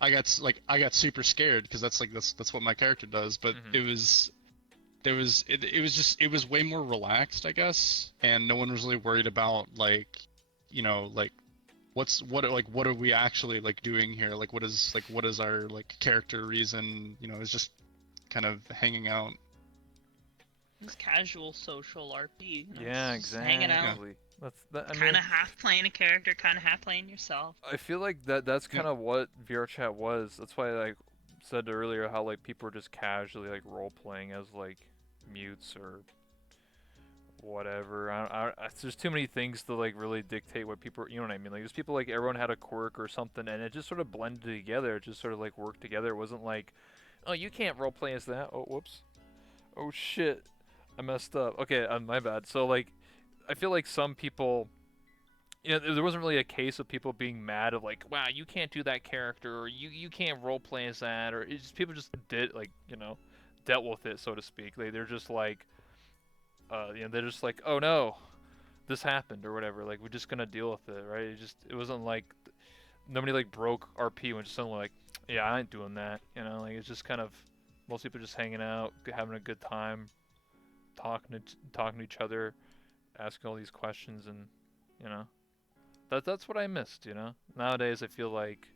I got super scared because that's what my character does. But Mhm. it was way more relaxed, I guess, and no one was really worried about like what are we actually like doing here? What is our like character reason? It's just kind of hanging out. it's casual social RP, Yeah, it's just hanging out, Yeah. exactly. That's that. I kind mean, of half playing a character, kind of half playing yourself. I feel like that's Yeah. kind of what VR chat was. That's why I like said earlier how like people were just casually like role playing as like mutes or whatever. There's too many things to like really dictate what people. You know what I mean? Like there's people like everyone had a quirk or something, and it just sort of blended together. It just sort of like worked together. It wasn't like, oh, you can't role play as that. Oh, whoops. Oh shit, I messed up. Okay, my bad. So like, I feel like some people, there wasn't really a case of people being mad of like, wow, you can't do that character, or you can't role play as that, or it's just people just did like, dealt with it, so to speak. They're just like, they're just like, oh no, this happened or whatever. Like we're just gonna deal with it, right? It wasn't like nobody like broke RP when just suddenly like, yeah, I ain't doing that. Like it's just kind of most people just hanging out, having a good time, talking to each other, asking all these questions, and you know that's what I missed. Nowadays I feel like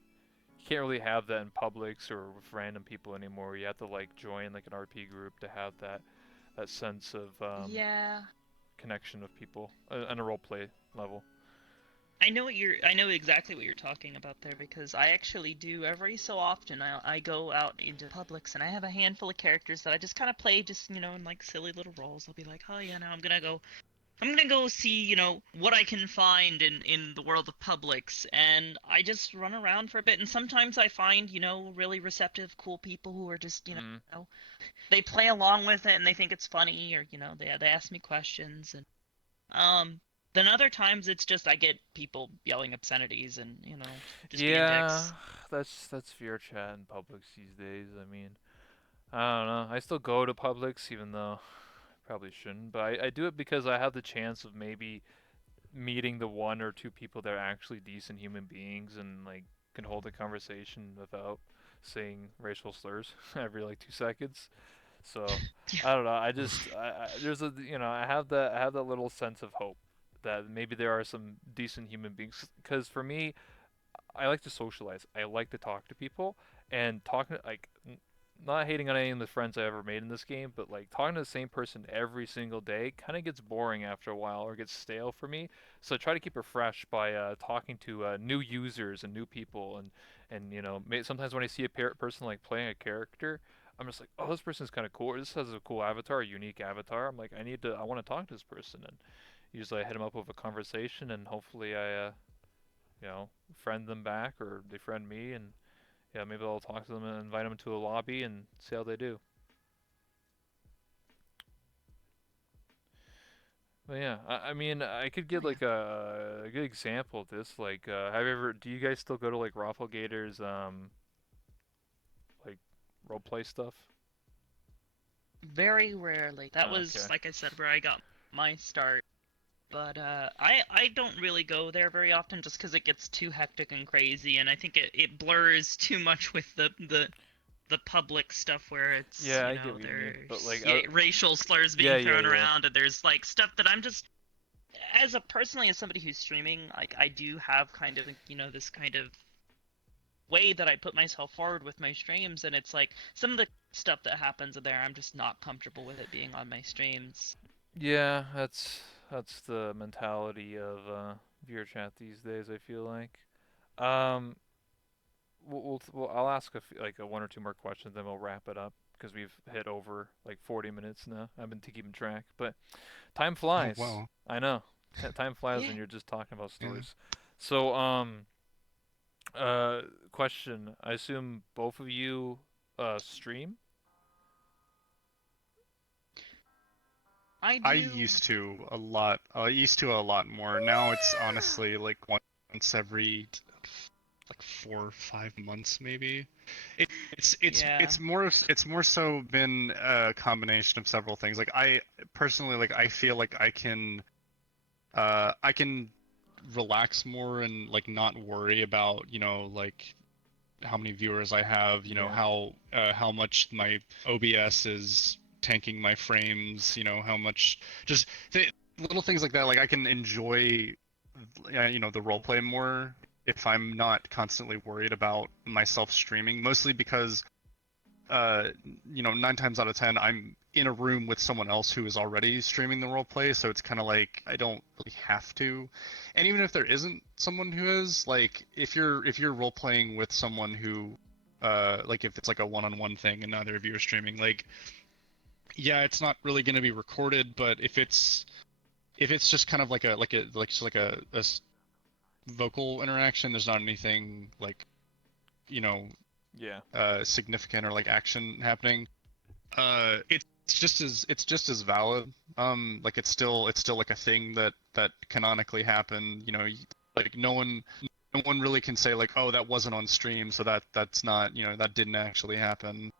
you can't really have that in Publix or with random people anymore. You have to like join like an RP group to have that sense of Yeah. connection with people on a role play level. I know exactly what you're talking about there because I actually do every so often. I go out into Publix and I have a handful of characters that I just kind of play just, in like silly little roles. I'll be like, "Oh yeah, now I'm gonna go see, what I can find in the world of Publix." And I just run around for a bit and sometimes I find, really receptive, cool people who are just, Mm. they play along with it and they think it's funny, or they ask me questions. And um then other times it's just I get people yelling obscenities and just being Yeah, dicks. that's fear chat in Publix these days. I mean, I don't know. I still go to Publix even though I probably shouldn't, but I do it because I have the chance of maybe meeting the one or two people that are actually decent human beings and like can hold a conversation without saying racial slurs every like 2 seconds. So I don't know. There's I have that little sense of hope that maybe there are some decent human beings. Because for me, I like to socialize. I like to talk to people and talking like not hating on any of the friends I ever made in this game, but like talking to the same person every single day kind of gets boring after a while or gets stale for me. So I try to keep it fresh by talking to new users and new people, and sometimes when I see a person like playing a character, I'm just like, oh, this person's kind of cool. Or this has a cool avatar, a unique avatar. I'm like, I want to talk to this person, and usually I hit them up with a conversation, and hopefully I friend them back or they friend me, and yeah, maybe I'll talk to them and invite them to a lobby and see how they do. But yeah, I mean, I could Oh give yeah. like a good example of this. Like, do you guys still go to like Rafflegator's, like role play stuff? Very rarely. That was, Okay. like I said, where I got my start. But I don't really go there very often just because it gets too hectic and crazy, and I think it blurs too much with the public stuff where it's Yeah, I get what you mean. But there's like, racial slurs yeah, being yeah, thrown yeah. around, and there's like stuff that I'm just personally, as somebody who's streaming, like I do have kind of this kind of way that I put myself forward with my streams, and it's like some of the stuff that happens in there I'm just not comfortable with it being on my streams. Yeah, that's the mentality of viewer chat these days. I feel like. Um, I'll ask like a one or two more questions, then we'll wrap it up because we've hit over like 40 minutes now. I've been keeping track, but time Oh flies. wow. I know. Time flies Yeah. when you're just talking about Yeah. stories. So, uh, question. I assume both of you stream. I I do. used to a lot. I used to a lot more. Now it's honestly like once every like 4 or 5 months maybe. It, Yeah. it's more so been a combination of several things. Like I personally like I feel like I can relax more and like not worry about like how many viewers I have, Yeah. how much my OBS is tanking my frames, how much just little things like that. Like I can enjoy, the role play more if I'm not constantly worried about myself streaming. Mostly because, uh, 9 times out of 10, I'm in a room with someone else who is already streaming the role play, so it's kind of like I don't really have to. And even if there isn't someone who is, like, if you're role playing with someone who, like if it's like a one-on-one thing and neither of you are streaming, like, yeah, it's not really going to be recorded, but if it's just kind of like a vocal interaction, there's not anything like, you know, Yeah. significant or like action happening. It's just as valid. Like it's still like a thing that canonically happened. Like no one really can say like, oh, that wasn't on stream, so that's not, that didn't actually happen.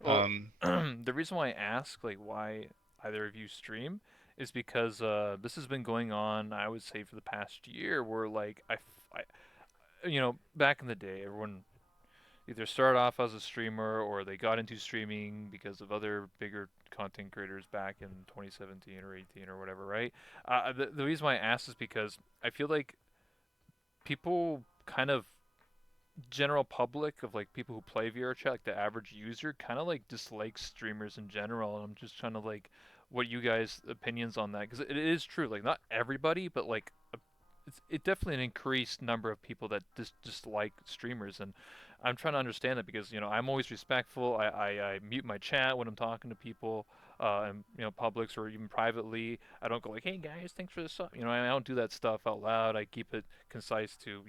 Well, Um, the reason why I ask like why either of you stream is because this has been going on. I would say for the past year, where like back in the day, everyone either started off as a streamer or they got into streaming because of other bigger content creators back in 2017 or 18 or whatever, right? The reason why I asked is because I feel like people kind of general public of like people who play VR chat, like the average user, kind of like dislikes streamers in general. And I'm just trying to like what you guys' opinions on that because it is true. Like not everybody, but like it definitely an increased number of people that dislike streamers, and I'm trying to understand that because I'm always respectful. I mute my chat when I'm talking to people, and publics or even privately. I don't go like, hey guys, thanks for this. I don't do that stuff out loud. I keep it concise to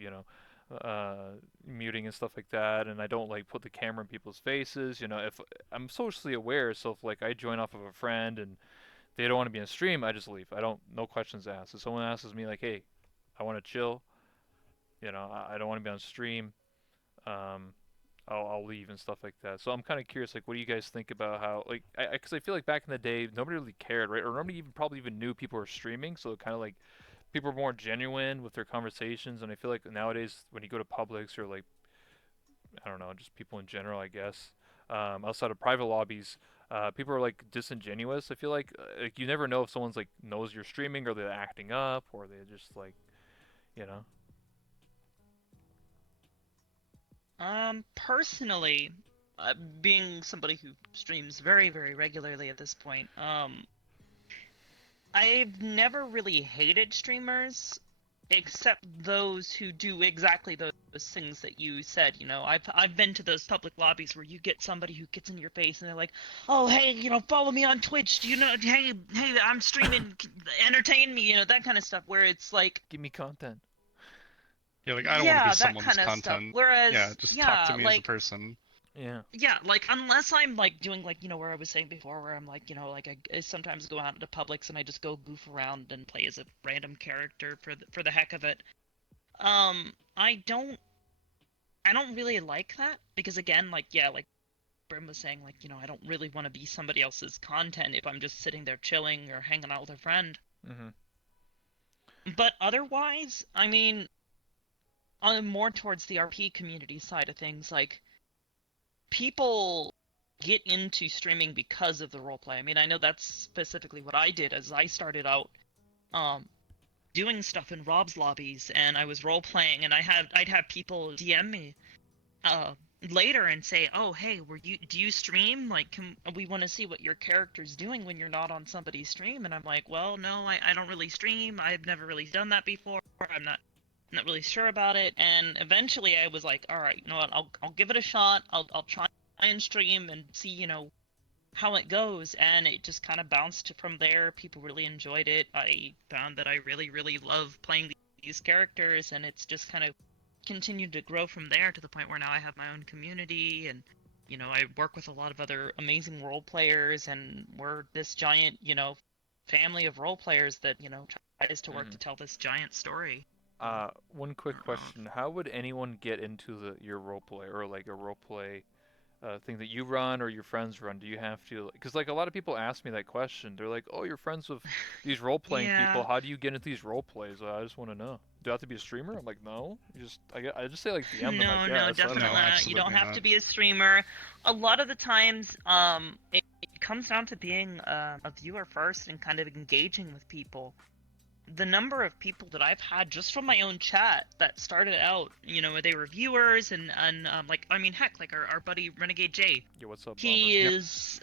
muting and stuff like that, and I don't like put the camera in people's faces. If I'm socially aware, so if like I join off of a friend and they don't want to be on stream, I just leave. I don't, no questions asked. If someone asks me like, hey, I want to chill, I don't want to be on stream, um, I'll leave and stuff like that. So I'm kind of curious, like, what do you guys think about how, like, because I feel like back in the day, nobody really cared, right? Or nobody even probably even knew people were streaming, so kind of like people were more genuine with their conversations. And I feel like nowadays, when you go to Publix or like, I don't know, just people in general, I guess, outside of private lobbies, people are like disingenuous. I feel like you never know if someone's like knows you're streaming or they're acting up or they just like, you know. Personally, being somebody who streams very, very regularly at this point, I've never really hated streamers, except those who do exactly those things that you said. I've been to those public lobbies where you get somebody who gets in your face and they're like, "Oh, hey, follow me on Twitch. Do you know? Hey, I'm streaming. Entertain me. That kind of stuff." Where it's like, Give me content. Yeah, like I don't want to be yeah, that someone's kind of stuff. content. Yeah, Whereas, just talk to yeah, me as a like, person. Yeah. yeah, like unless I'm like doing like where I was saying before, where I'm like like I sometimes go out into Publix and I just go goof around and play as a random character for the heck of it. I don't really like that because again, like yeah, like Brim was saying, like I don't really want to be somebody else's content if I'm just sitting there chilling or hanging out with a friend. Mhm. But otherwise, I mean, I'm more towards the RP community side of things, like people get into streaming because of the roleplay. I mean, I know that's specifically what I did as I started out um doing stuff in Rob's lobbies and I was role playing and I'd have people DM me uh later and say, "Oh, hey, do you stream? Like we want to see what your character's doing when you're not on somebody's stream." And I'm like, "Well, no, I don't really stream. I've never really done that before. I'm not really sure about it." And eventually I was like, "All right, you know what? I'll give it a shot. I'll try and stream and see, how it goes." And it just kind of bounced from there. People really enjoyed it. I found that I really, really love playing these characters, and it's just kind of continued to grow from there to the point where now I have my own community, and I work with a lot of other amazing role players, and we're this giant, family of role players that tries to work Mhm. to tell this giant story. One quick question: how would anyone get into your roleplay or like a roleplay thing that you run or your friends run? Do you have to? Because like a lot of people ask me that question. They're like, "Oh, you're friends with these role playing people. Yeah. How do you get into these role plays?" I just want to know. Do I have to be a streamer? I'm like, no. I just say like DM them, I No, no, guess. I don't definitely No, know. not. You don't absolutely have to not. be a streamer. A lot of the times, it comes down to being a viewer first and kind of engaging with people. The number of people that I've had just from my own chat that started out, they were viewers and like, I mean, heck, like our buddy Renegade J. Yeah, what's up, Bomber? He Yep. is,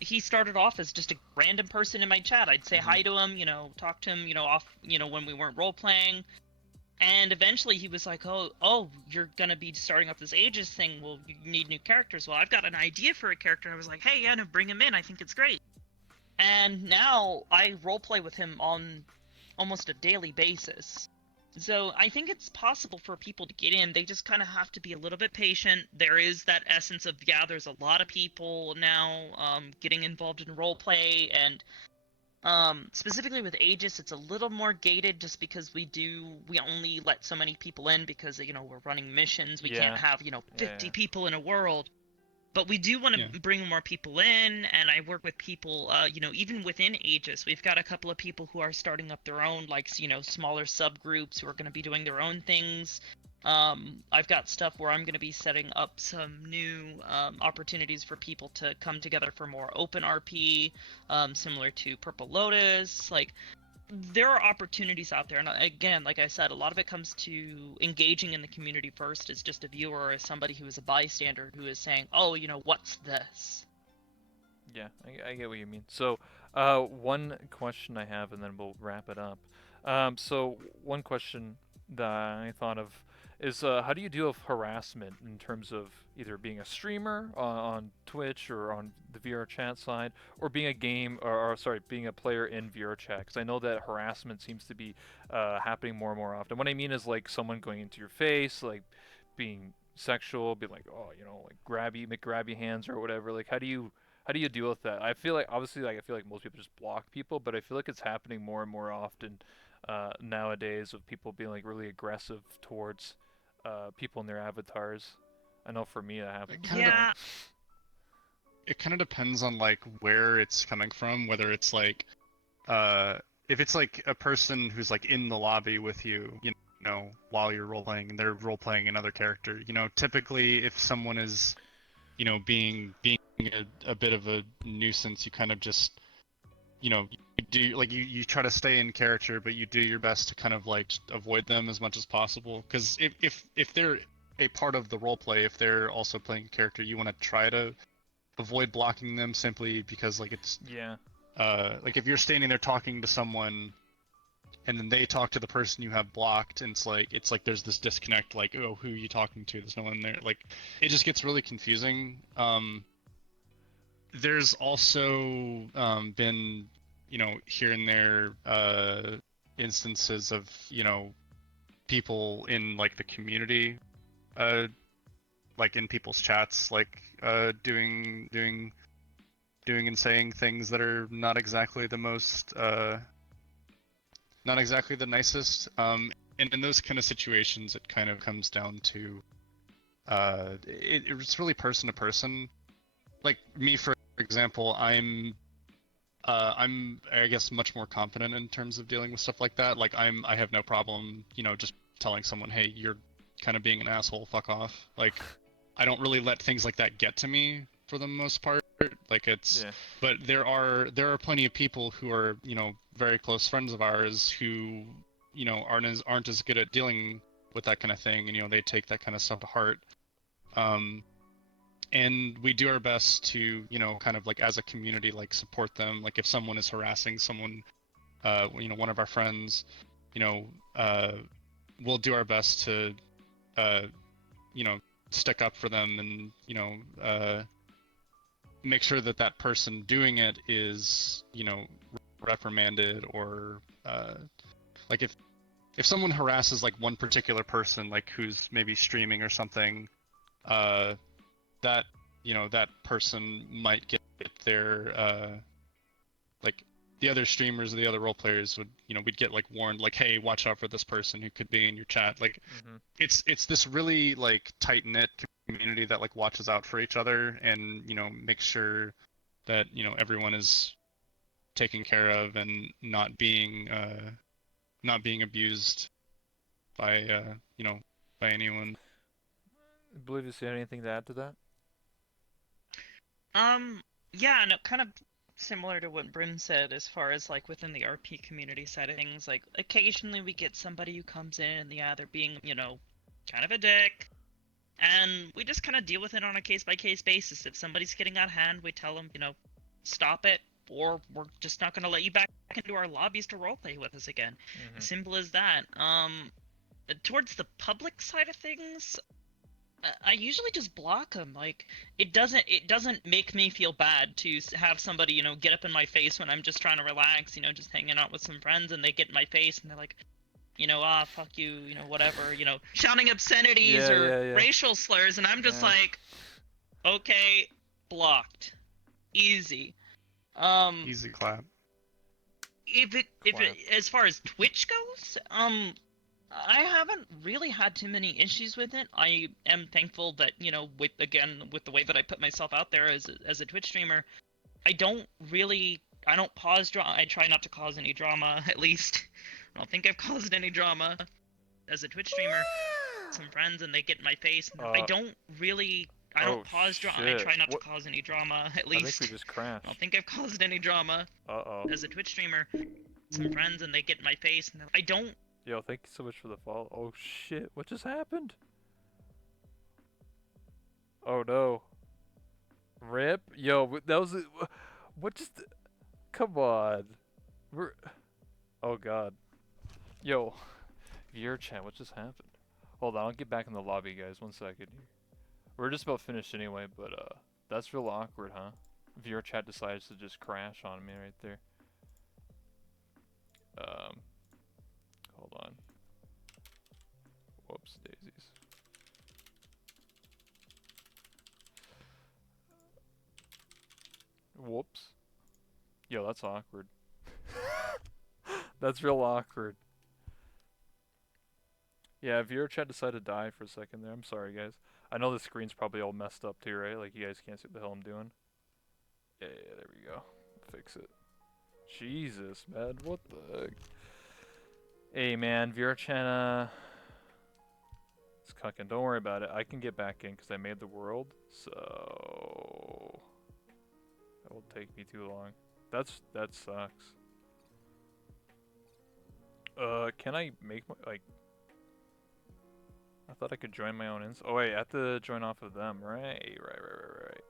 he started off as just a random person in my chat. I'd say Mhm. hi to him, talk to him, off, when we weren't role playing. And eventually he was like, oh, you're gonna be starting up this Aegis thing. Well, you need new characters. Well, I've got an idea for a character. I was like, hey, yeah, no, bring him in. I think it's great. And now I roleplay with him on almost a daily basis. So I think it's possible for people to get in. They just kind of have to be a little bit patient. There is that essence of, yeah, there's a lot of people now getting involved in roleplay, and specifically with Aegis, it's a little more gated just because we only let so many people in because, we're running missions. We can't Yeah. have, Yeah. 50 people in a world. But we do want Yeah. to bring more people in, and I work with people, even within Aegis. We've got a couple of people who are starting up their own, like, smaller subgroups who are going to be doing their own things. I've got stuff where I'm going to be setting up some new opportunities for people to come together for more open RP, similar to Purple Lotus. Like, there are opportunities out there, and again, like I said, a lot of it comes to engaging in the community first as just a viewer or as somebody who is a bystander who is saying, oh, what's this? Yeah, I get what you mean. So, one question I have, and then we'll wrap it up. So one question that I thought of is, how do you deal with harassment in terms of either being a streamer on Twitch or on the VR chat side, or being a being a player in VR chat? Because I know that harassment seems to be happening more and more often. What I mean is like someone going into your face, like being sexual, being like, oh, like grabby hands or whatever. Like, how do you deal with that? I feel like obviously, like I feel like most people just block people, but I feel like it's happening more and more often nowadays of people being like really aggressive towards people in their avatars. I know for me that happens a lot. Yeah. It kind of depends on like where it's coming from, whether it's like if it's like a person who's like in the lobby with you, while you're role playing and they're role playing another character, typically if someone is, being a bit of a nuisance, you kind of just, you do like you try to stay in character, but you do your best to kind of like just avoid them as much as possible. Because if they're a part of the role play, if they're also playing a character, you want to try to avoid blocking them simply because like it's Yeah. like if you're standing there talking to someone and then they talk to the person you have blocked, and it's like there's this disconnect, like, oh, who are you talking to? There's no one there. Like, it just gets really confusing. There's also been, here and there instances of, people in like the community, like in people's chats, like doing and saying things that are not exactly the most not exactly the nicest. And in those kind of situations, it kind of comes down to it's really person to person. Like me, for example, I'm I guess much more confident in terms of dealing with stuff like that. Like I have no problem, just telling someone, hey, you're kind of being an asshole, fuck off. Like I don't really let things like that get to me for the most part. Like it's Yeah. but there are plenty of people who are, very close friends of ours who, aren't as good at dealing with that kind of thing, and they take that kind of stuff to heart. And we do our best to, kind of like as a community, like support them. Like if someone is harassing someone, one of our friends, you know, uh, we'll do our best to, uh, stick up for them and, make sure that that person doing it is, reprimanded, or like if someone harasses like one particular person, like who's maybe streaming or something, that that person might get their like the other streamers or the other role players would, we'd get like warned, like, hey, watch out for this person who could be in your chat. Like Mm-hmm. it's this really like tight knit community that like watches out for each other and makes sure that everyone is taken care of and not being abused by by anyone. Oblivous, you have anything to add to that? Yeah, no, kind of similar to what Brim said as far as like within the RP community side of things. Like occasionally we get somebody who comes in and yeah, they're being, kind of a dick. And we just kind of deal with it on a case by case basis. If somebody's getting out of hand, we tell them, stop it, or we're just not going to let you back into our lobbies to roleplay with us again. Mm-hmm. As simple as that. Towards the public side of things, I usually just block them. Like it doesn't make me feel bad to have somebody, get up in my face when I'm just trying to relax, just hanging out with some friends, and they get in my face and they're like, fuck you, whatever, shouting obscenities or Yeah. racial slurs, and I'm just Yeah. like, okay, blocked, easy. Easy clap. If it as far as Twitch goes, I haven't really had too many issues with it. I am thankful that, with the way that I put myself out there as a Twitch streamer, I don't cause drama. I try not to cause any drama, at least. I don't think I've caused any drama as a Twitch streamer. some friends and they get in my face. And I don't really. I oh, don't cause drama. I shit. try not What- to cause any drama, at I least. think we just crashed. I don't think I've caused any drama Uh-oh. as a Twitch streamer. Some friends and they get in my face. And I don't. Yo, thank you so much for the follow. Oh, shit. What just happened? Oh, no. Rip? Yo, that was... What just... Come on. We're... Oh, God. Yo. Viewer chat, what just happened? Hold on, I'll get back in the lobby, guys. 1 second here. We're just about finished anyway, but, that's real awkward, huh? Viewer chat decides to just crash on me right there. Hold on. Whoops, daisies. Whoops. Yo, that's awkward. That's real awkward. Yeah, viewer chat decided to die for a second there. I'm sorry, guys. I know the screen's probably all messed up too, right? Like, you guys can't see what the hell I'm doing. Yeah, there we go. Fix it. Jesus, man. What the heck? Hey, man. Viewer chat, it's cucking. Don't worry about it. I can get back in because I made the world. So... That will take me too long. That sucks. Can I make my, like... I thought I could join my own Oh wait, I have to join off of them, right? Right.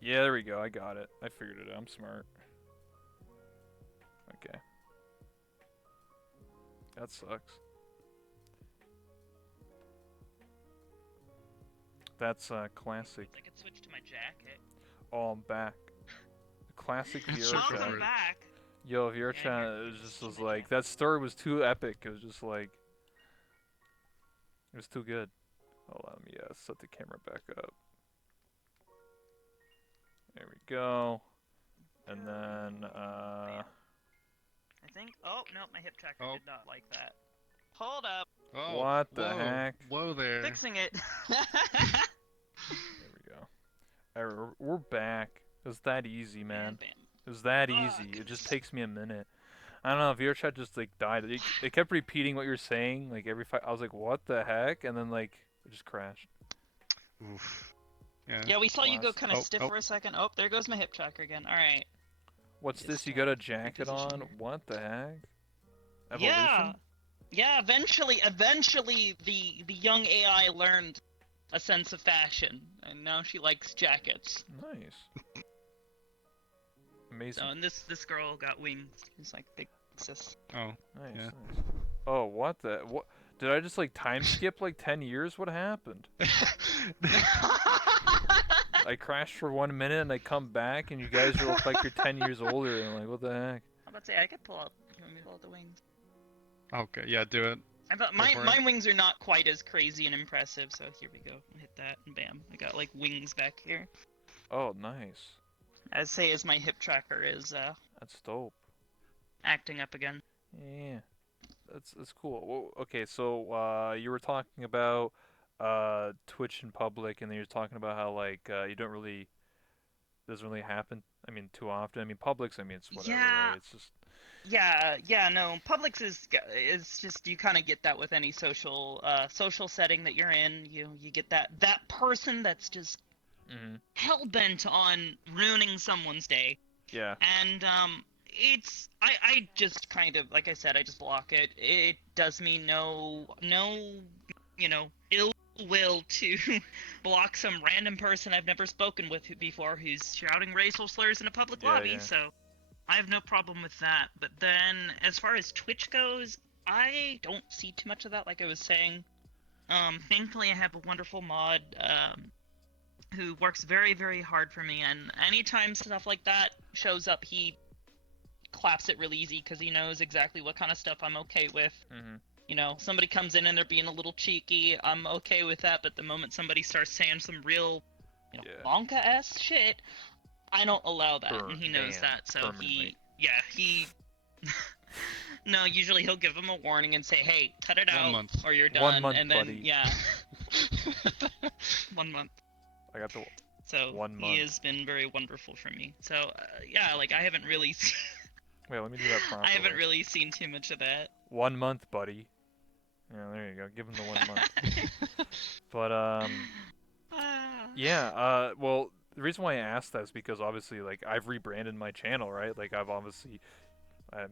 Yeah, there we go, I got it. I figured it out, I'm smart. Okay. That sucks. That's, classic. I could switch to my jacket. Oh, I'm back. Classic viewer Welcome chat. back. Yo, viewer Yeah, chat, you're- it was just you're was my like, chat. that story was too epic. It was just like... It was too good. Hold on, let me set the camera back up. There we go. And then, I think. Oh no, my hip tracker Oh. did not like that. Hold up, Oh, What the whoa, heck? Whoa there. fixing it. there we go. Alright, we're back. It was that easy, man. Bam. It was that Oh, easy. It just goodness. takes me a minute. I don't know, viewer chat just like died. It kept repeating what you're saying, like every I was like, what the heck? And then like, it just crashed. Oof. Yeah. Yeah, we saw you go Class. kind of Oh, stiff oh. for a second. Oh, there goes my hip tracker again. All right. What's Just, this? You got a uh, jacket reposition on? here. What the heck? Yeah. Evolution? Yeah. Eventually, the young AI learned a sense of fashion, and now she likes jackets. Nice. Amazing. So, and this girl got wings. It's like big sis. Oh. Nice, yeah. nice. Oh, what the? What? Did I just like time skip like 10 years? What happened? I crashed for 1 minute and I come back and you guys look like you're 10 years older and I'm like, what the heck? I'm about to say I could pull out. You want me to pull out the wings? Okay, yeah, do it. I thought Go my for my it. wings are not quite as crazy and impressive. So here we go. Hit that and bam, I got like wings back here. Oh, nice. I'd say as my hip tracker is That's dope. acting up again. Yeah. That's cool. Well, okay, so you were talking about Twitch in public and then you're talking about how like you don't really doesn't really happen. I mean, too often. I mean, Publix, I mean, it's whatever, Yeah. right? It's just Yeah, no. Publix is just you kind of get that with any social setting that you're in. You get that person that's just mhm. hell bent on ruining someone's day, Yeah. and it's I just kind of like I said I just block it. It does me no ill will to block some random person I've never spoken with before who's shouting racial slurs in a public Yeah, lobby. yeah. So I have no problem with that. But then as far as Twitch goes, I don't see too much of that. Like I was saying, thankfully I have a wonderful mod who works very, very hard for me, and anytime stuff like that shows up, he claps it really easy because he knows exactly what kind of stuff I'm okay with. Mhm. You know, somebody comes in and they're being a little cheeky, I'm okay with that, but the moment somebody starts saying some real, Yeah. Wonka-esque shit, I don't allow that, and he knows Ban that, so permanently. he no, usually he'll give him a warning and say, hey, cut it 1 out, month. or you're 1 done, month, and then, buddy. yeah, 1 month. I got the So 1 he month. has been very wonderful for me. So yeah, like I haven't really, Wait, let me do that properly. I haven't really seen too much of that. 1 month, buddy. Yeah, there you go. Give him the 1 month. But Ah. yeah. Well, the reason why I asked that is because obviously, like, I've rebranded my channel, right? Like, I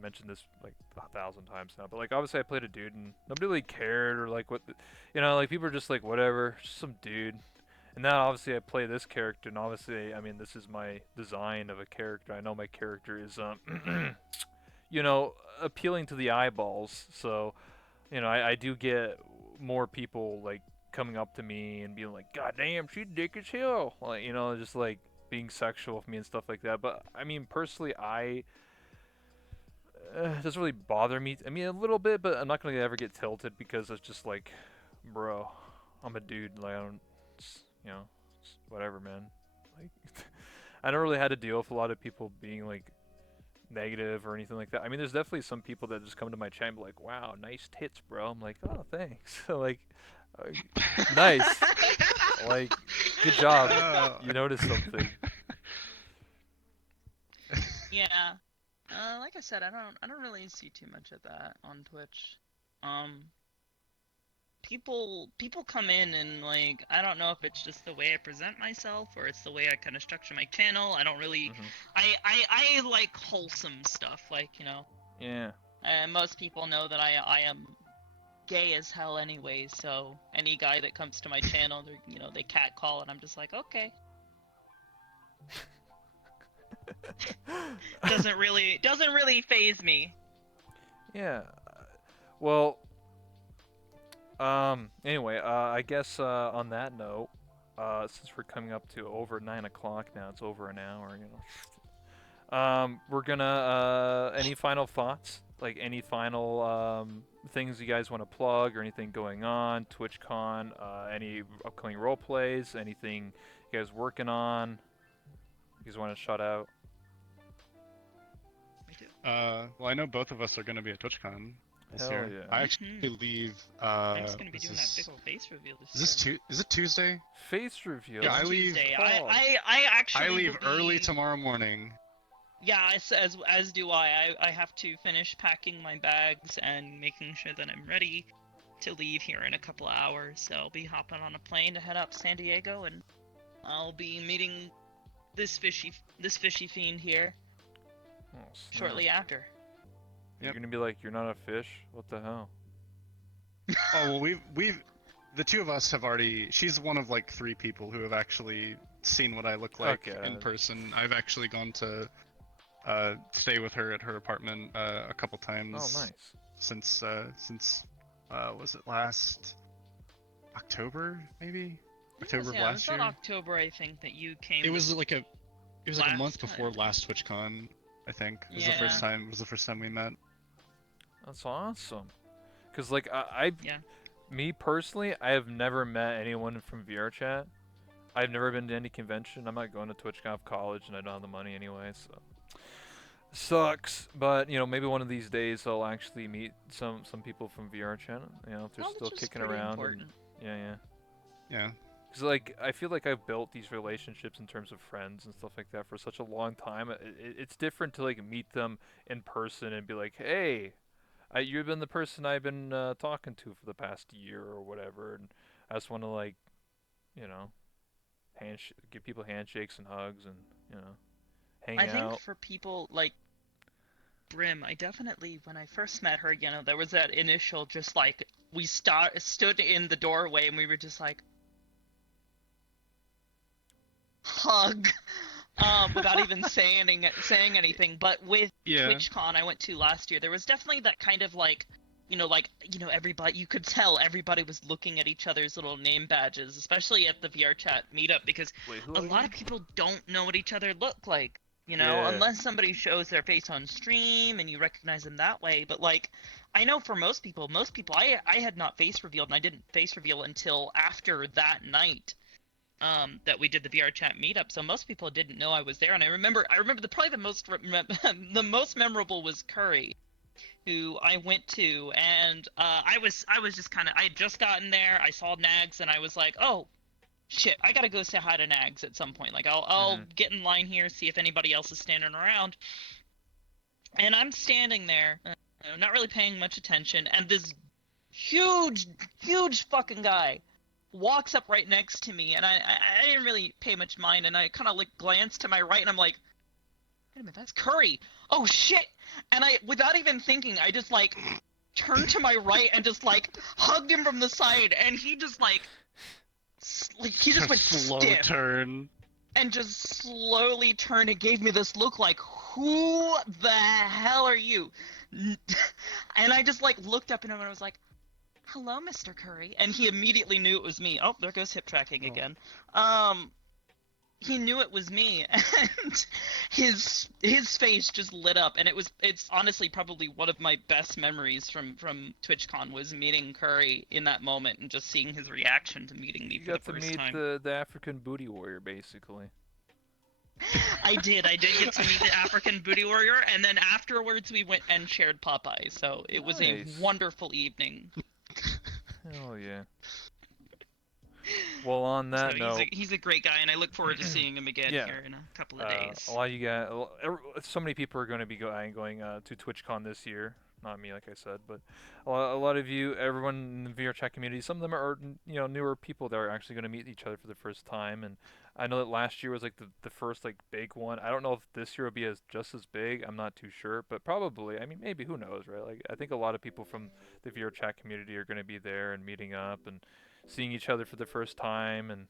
mentioned this like 1,000 times now, but like obviously I played a dude and nobody really cared or like like people are just like whatever, just some dude. And now obviously I play this character, and obviously I mean this is my design of a character. I know my character is you know, appealing to the eyeballs. So I do get more people like coming up to me and being like, "God damn, she's dick as hell," like just like being sexual with me and stuff like that. But I mean personally, it doesn't really bother me. I mean, a little bit, but I'm not gonna ever get tilted because it's just like, bro, I'm a dude. Like I don't, whatever, man. Like I never really had to deal with a lot of people being like negative or anything like that. I mean, there's definitely some people that just come to my chat and be like, "Wow, nice tits, bro." I'm like, "Oh, thanks." like, uh, nice. Like, good job. You noticed something. Yeah. Like I said, I don't really see too much of that on Twitch. Um, people come in and like I don't know if it's just the way I present myself or it's the way I kind of structure my channel. I don't really, Hmm. I like wholesome stuff, like Yeah. most people know that I am gay as hell anyway. So any guy that comes to my channel, they catcall, and I'm just like, okay. Doesn't really phase me. Yeah. Well, anyway, I guess on that note, since we're coming up to over 9 o'clock now, it's over an hour, we're gonna any final thoughts? Like any final things you guys want to plug or anything going on? TwitchCon, any upcoming role plays, anything you guys working on? You guys want to shout out? Me too. Well, I know both of us are going to be at TwitchCon this Hell year. yeah. I actually leave. I'm just gonna be this doing that big is old face reveal this is this year. is it Tuesday? Face reveal. Yeah, It's I leave. Tuesday. Oh. I actually I leave will early be... tomorrow morning. Yeah, as do I. I have to finish packing my bags and making sure that I'm ready to leave here in a couple of hours. So I'll be hopping on a plane to head up to San Diego, and I'll be meeting this fishy fiend here Oh, snap. shortly after. You're Yep. gonna be like, you're not a fish? What the hell? Oh well, we've the two of us have already. She's one of like 3 people who have actually seen what I look like Okay. in person. I've actually gone to stay with her at her apartment a couple times Oh, nice. since was it last October maybe? October of Yeah, it last was year. not October, I think, that you came. It was like a last month before time. last TwitchCon. I think it was the Yeah. first time. It was the first time we met. That's awesome. Cause like I've Yeah. me personally, I have never met anyone from VRChat. I've never been to any convention. I'm not going to TwitchCon College, and I don't have the money anyway, so sucks. But maybe one of these days I'll actually meet some people from VRChat. If they're Well, still which is kicking pretty around. important. Yeah. Yeah. Cause like I feel like I've built these relationships in terms of friends and stuff like that for such a long time. It's different to like meet them in person and be like, hey, you've been the person I've been talking to for the past year or whatever, and I just want to like, you know, give people handshakes and hugs and hang I think out. for people like Brim, I definitely, when I first met her, there was that initial just like we stood in the doorway and we were just like hug, without even saying anything. But with Yeah. TwitchCon I went to last year, there was definitely that kind of like, everybody, you could tell everybody was looking at each other's little name badges, especially at the VRChat meetup, because Wait, who a are lot you? of people don't know what each other look like. Yeah. Unless somebody shows their face on stream and you recognize them that way. But like, I know for most people, I had not face revealed, and I didn't face reveal until after that night, that we did the VR chat meetup. So most people didn't know I was there. And I remember probably the most the most memorable was Curry, who I went to, and I was just kind of, I had just gotten there. I saw Nags, and I was like, oh shit, I gotta go say hi to Nags at some point. Like, I'll get in line here, see if anybody else is standing around. And I'm standing there, not really paying much attention, and this huge, huge fucking guy, walks up right next to me, and I didn't really pay much mind, and I kind of like glanced to my right, and I'm like, wait a minute, that's Curry. Oh shit! And I, without even thinking, I just like turned to my right and just like hugged him from the side, and he just like he just went slow stiff turn. and just slowly turned and gave me this look like, who the hell are you? And I just like looked up at him and I was like, hello, Mr. Curry. And he immediately knew it was me. Oh, there goes hip tracking again. He knew it was me, and his face just lit up, and it's honestly probably one of my best memories from TwitchCon was meeting Curry in that moment and just seeing his reaction to meeting me You for the got to first meet time. the African booty warrior, basically. I did get to meet the African booty warrior, and then afterwards we went and shared Popeye, so it was a Nice. wonderful evening. Hell yeah. Well, on that So note, he's a great guy, and I look forward to seeing him again yeah. here in a couple of days. A lot of you guys, so many people are going to be going to TwitchCon this year. Not me, like I said, but a lot of you, everyone in the VR chat community, some of them are newer people that are actually going to meet each other for the first time. And I know that last year was like the first like big one. I don't know if this year will be just as big. I'm not too sure, but probably. I mean, maybe, who knows, right? Like I think a lot of people from the VR chat community are going to be there and meeting up and seeing each other for the first time and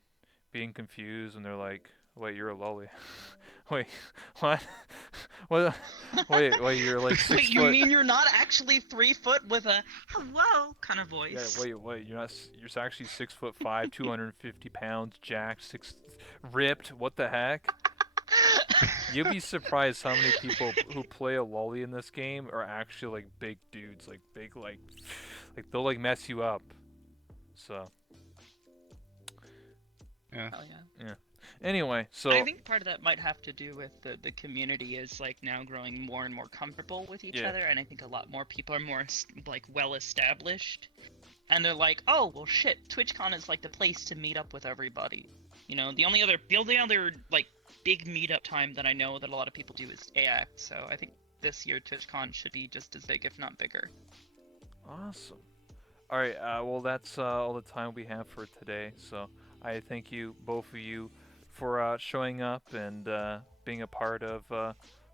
being confused, and they're like, "Wait, you're a lolly." Wait, what? What? Wait, you're like 6 Wait, you foot. mean you're not actually 3 foot with a hello kind of Yeah, voice? wait, you're not. You're actually 6'5", 250 pounds, jacked, ripped. What the heck? You'd be surprised how many people who play a lolly in this game are actually like big dudes, like big, like they'll like mess you up. So. Yeah. Hell yeah. Anyway, so I think part of that might have to do with the community is like now growing more and more comfortable with each Yeah. other, and I think a lot more people are more like well established, and they're like, oh well, shit, TwitchCon is like the place to meet up with everybody. You know, the only other like big meetup time that I know that a lot of people do is AX, so I think this year TwitchCon should be just as big, if not bigger. awesome. All right, well that's all the time we have for today. So I thank you, both of you, for showing up and being a part of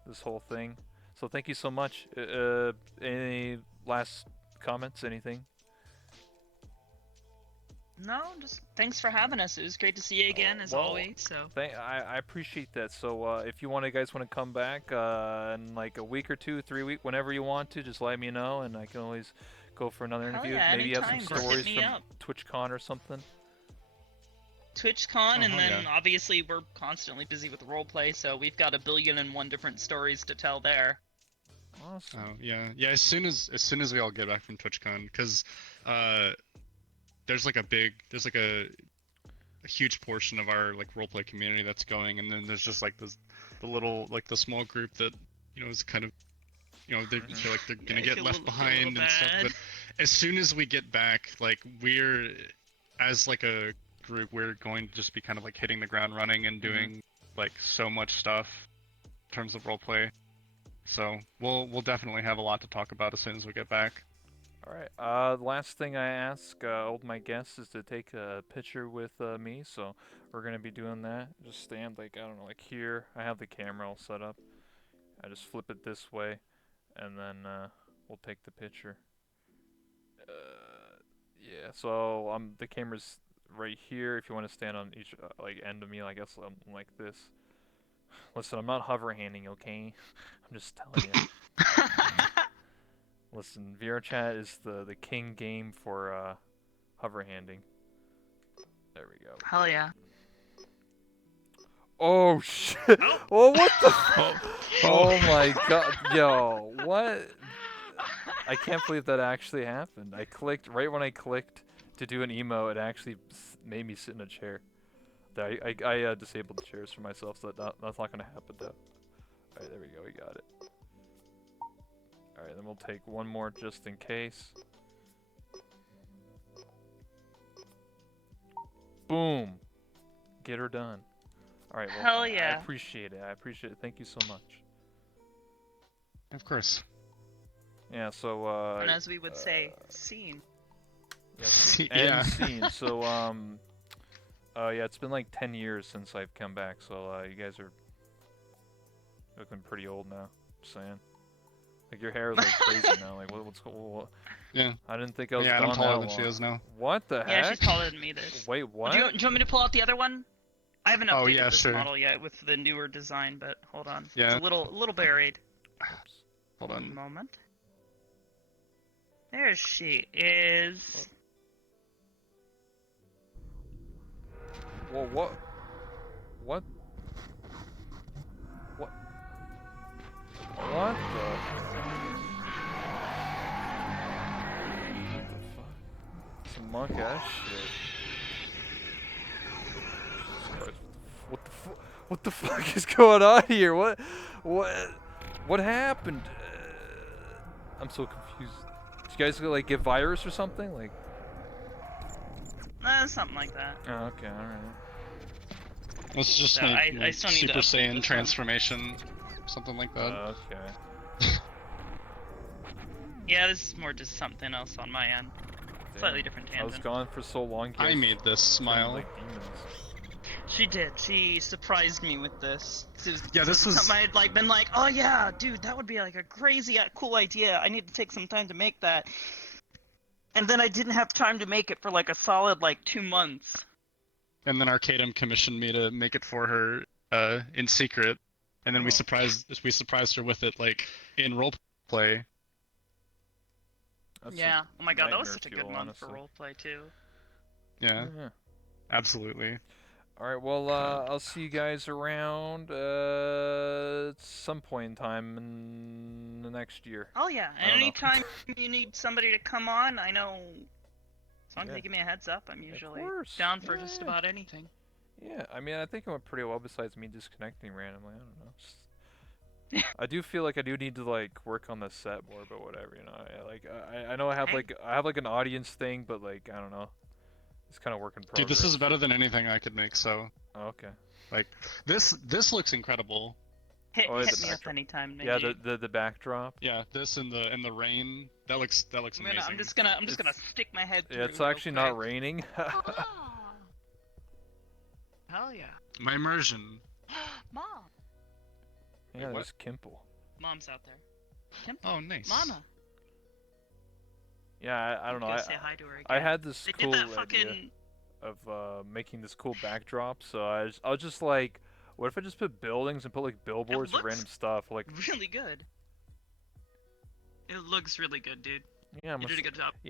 this whole thing. So thank you so much. Any last comments? Anything? No, just thanks for having us. It was great to see you again, as well, always. So I appreciate that. So if you guys want to come back in like a week or 2, 3 weeks, whenever you want to, just let me know, and I can always go for another hell interview. yeah, Maybe you have some anytime. Just hit stories me from up. TwitchCon or something. TwitchCon, and then yeah. obviously we're constantly busy with roleplay, so we've got 1,000,000,001 different stories to tell there. Awesome. Oh yeah. As soon as we all get back from TwitchCon, because there's like a huge portion of our like roleplay community that's going, and then there's just like the little like the small group that is kind of they feel like they're gonna get left behind and stuff. But as soon as we get back, like we're as like a group, we're going to just be kind of like hitting the ground running and doing like so much stuff in terms of roleplay. So we'll definitely have a lot to talk about as soon as we get back. All right. Last thing I ask all my guests is to take a picture with me. So we're gonna be doing that. Just stand like, I don't know, like here. I have the camera all set up. I just flip it this way, and then we'll take the picture. Yeah. So the camera's right here. If you want to stand on each like end of me, I guess I'm like this. Listen, I'm not hover handing, okay? I'm just telling you. Listen, VR chat is the king game for hover handing. There we go. Hell yeah. Oh shit! Oh, what the? Oh my god, yo, what? I can't believe that actually happened. I clicked right when I clicked to do an emo. It actually made me sit in a chair. I disabled the chairs for myself, so that's not gonna happen though. All right, there we go. We got it. All right, then we'll take one more just in case. Boom. Get her done. All right. Well, Hell yeah. I appreciate it. Thank you so much. Of course. Yeah. So. And as we would say, scene. Yes. Yeah. End scene. So yeah, it's been like 10 years since I've come back. So you guys are looking pretty old now. Just saying. Like your hair is like crazy now. Like what? Yeah. I didn't think I was Yeah, and I'm gone taller that than she long. is now. What the Yeah, heck? she's taller than me. This. Wait, what? Do you want me to pull out the other one? I haven't Oh, updated yeah, this sure. model yet with the newer design, but hold on. Yeah. It's a little buried. Oops. Hold One on. moment. There she is. Whoa, what? What? What? What the? What the fuck? Some monk ass shit. Jesus Christ, what the fuck is going on here? What happened? I'm so confused. Did you guys like get virus or something? Like? Something like that. Oh, okay, all right. Let's just So make I still need to Super update Saiyan this one. transformation, something like that. Okay. Yeah, this is more just something else on my end. Slightly different I was tangent. gone for so long. I guys made this turned smile. like demons. She did. She surprised me with this. Yeah, this was- something I had like been like, oh yeah, dude, that would be like a crazy cool idea. I need to take some time to make that. And then I didn't have time to make it for like a solid like 2 months. And then Arcadum commissioned me to make it for her in secret, and then we Oh. surprised her with it like in roleplay. That's Yeah. Oh my god, that was nightmare such a good fuel, month for honestly. roleplay too. Yeah, Yeah. absolutely. All right. Well, I'll see you guys around at some point in time in the next year. Oh yeah, I and don't know. anytime you need somebody to come on, I know. As long as Yeah. you give me a heads up, I'm usually course. down for just Yeah. about anything. Yeah. I mean, I think I went pretty well. Besides me disconnecting randomly. I don't know. I do feel like I do need to like work on the set more, but whatever. You know. I know I have like an audience thing, but like I don't know. It's kind of work in progress. Dude, this is better than anything I could make. So Oh, okay. like this looks incredible. Hit, Oh, it's hit the me up backdrop. anytime. Yeah. Ninja. The backdrock. Yeah, this in the rain. That looks amazing. I'm just gonna stick my head through. Yeah. It's real actually not quick. raining. Ah. Hell yeah. My immersion. Mom. Yeah. Wait, what? There's Kimple. Mom's out there. Kim? Oh, nice. Mama. Yeah. I don't know. Go say hi to her again. I had this They cool did that idea fucking. of making this cool backdrop. So I was just like, what if I just put buildings and put like billboards or looks- random stuff? Like, Really good. It looks really good, dude. yeah, I'm You did a good job. yeah,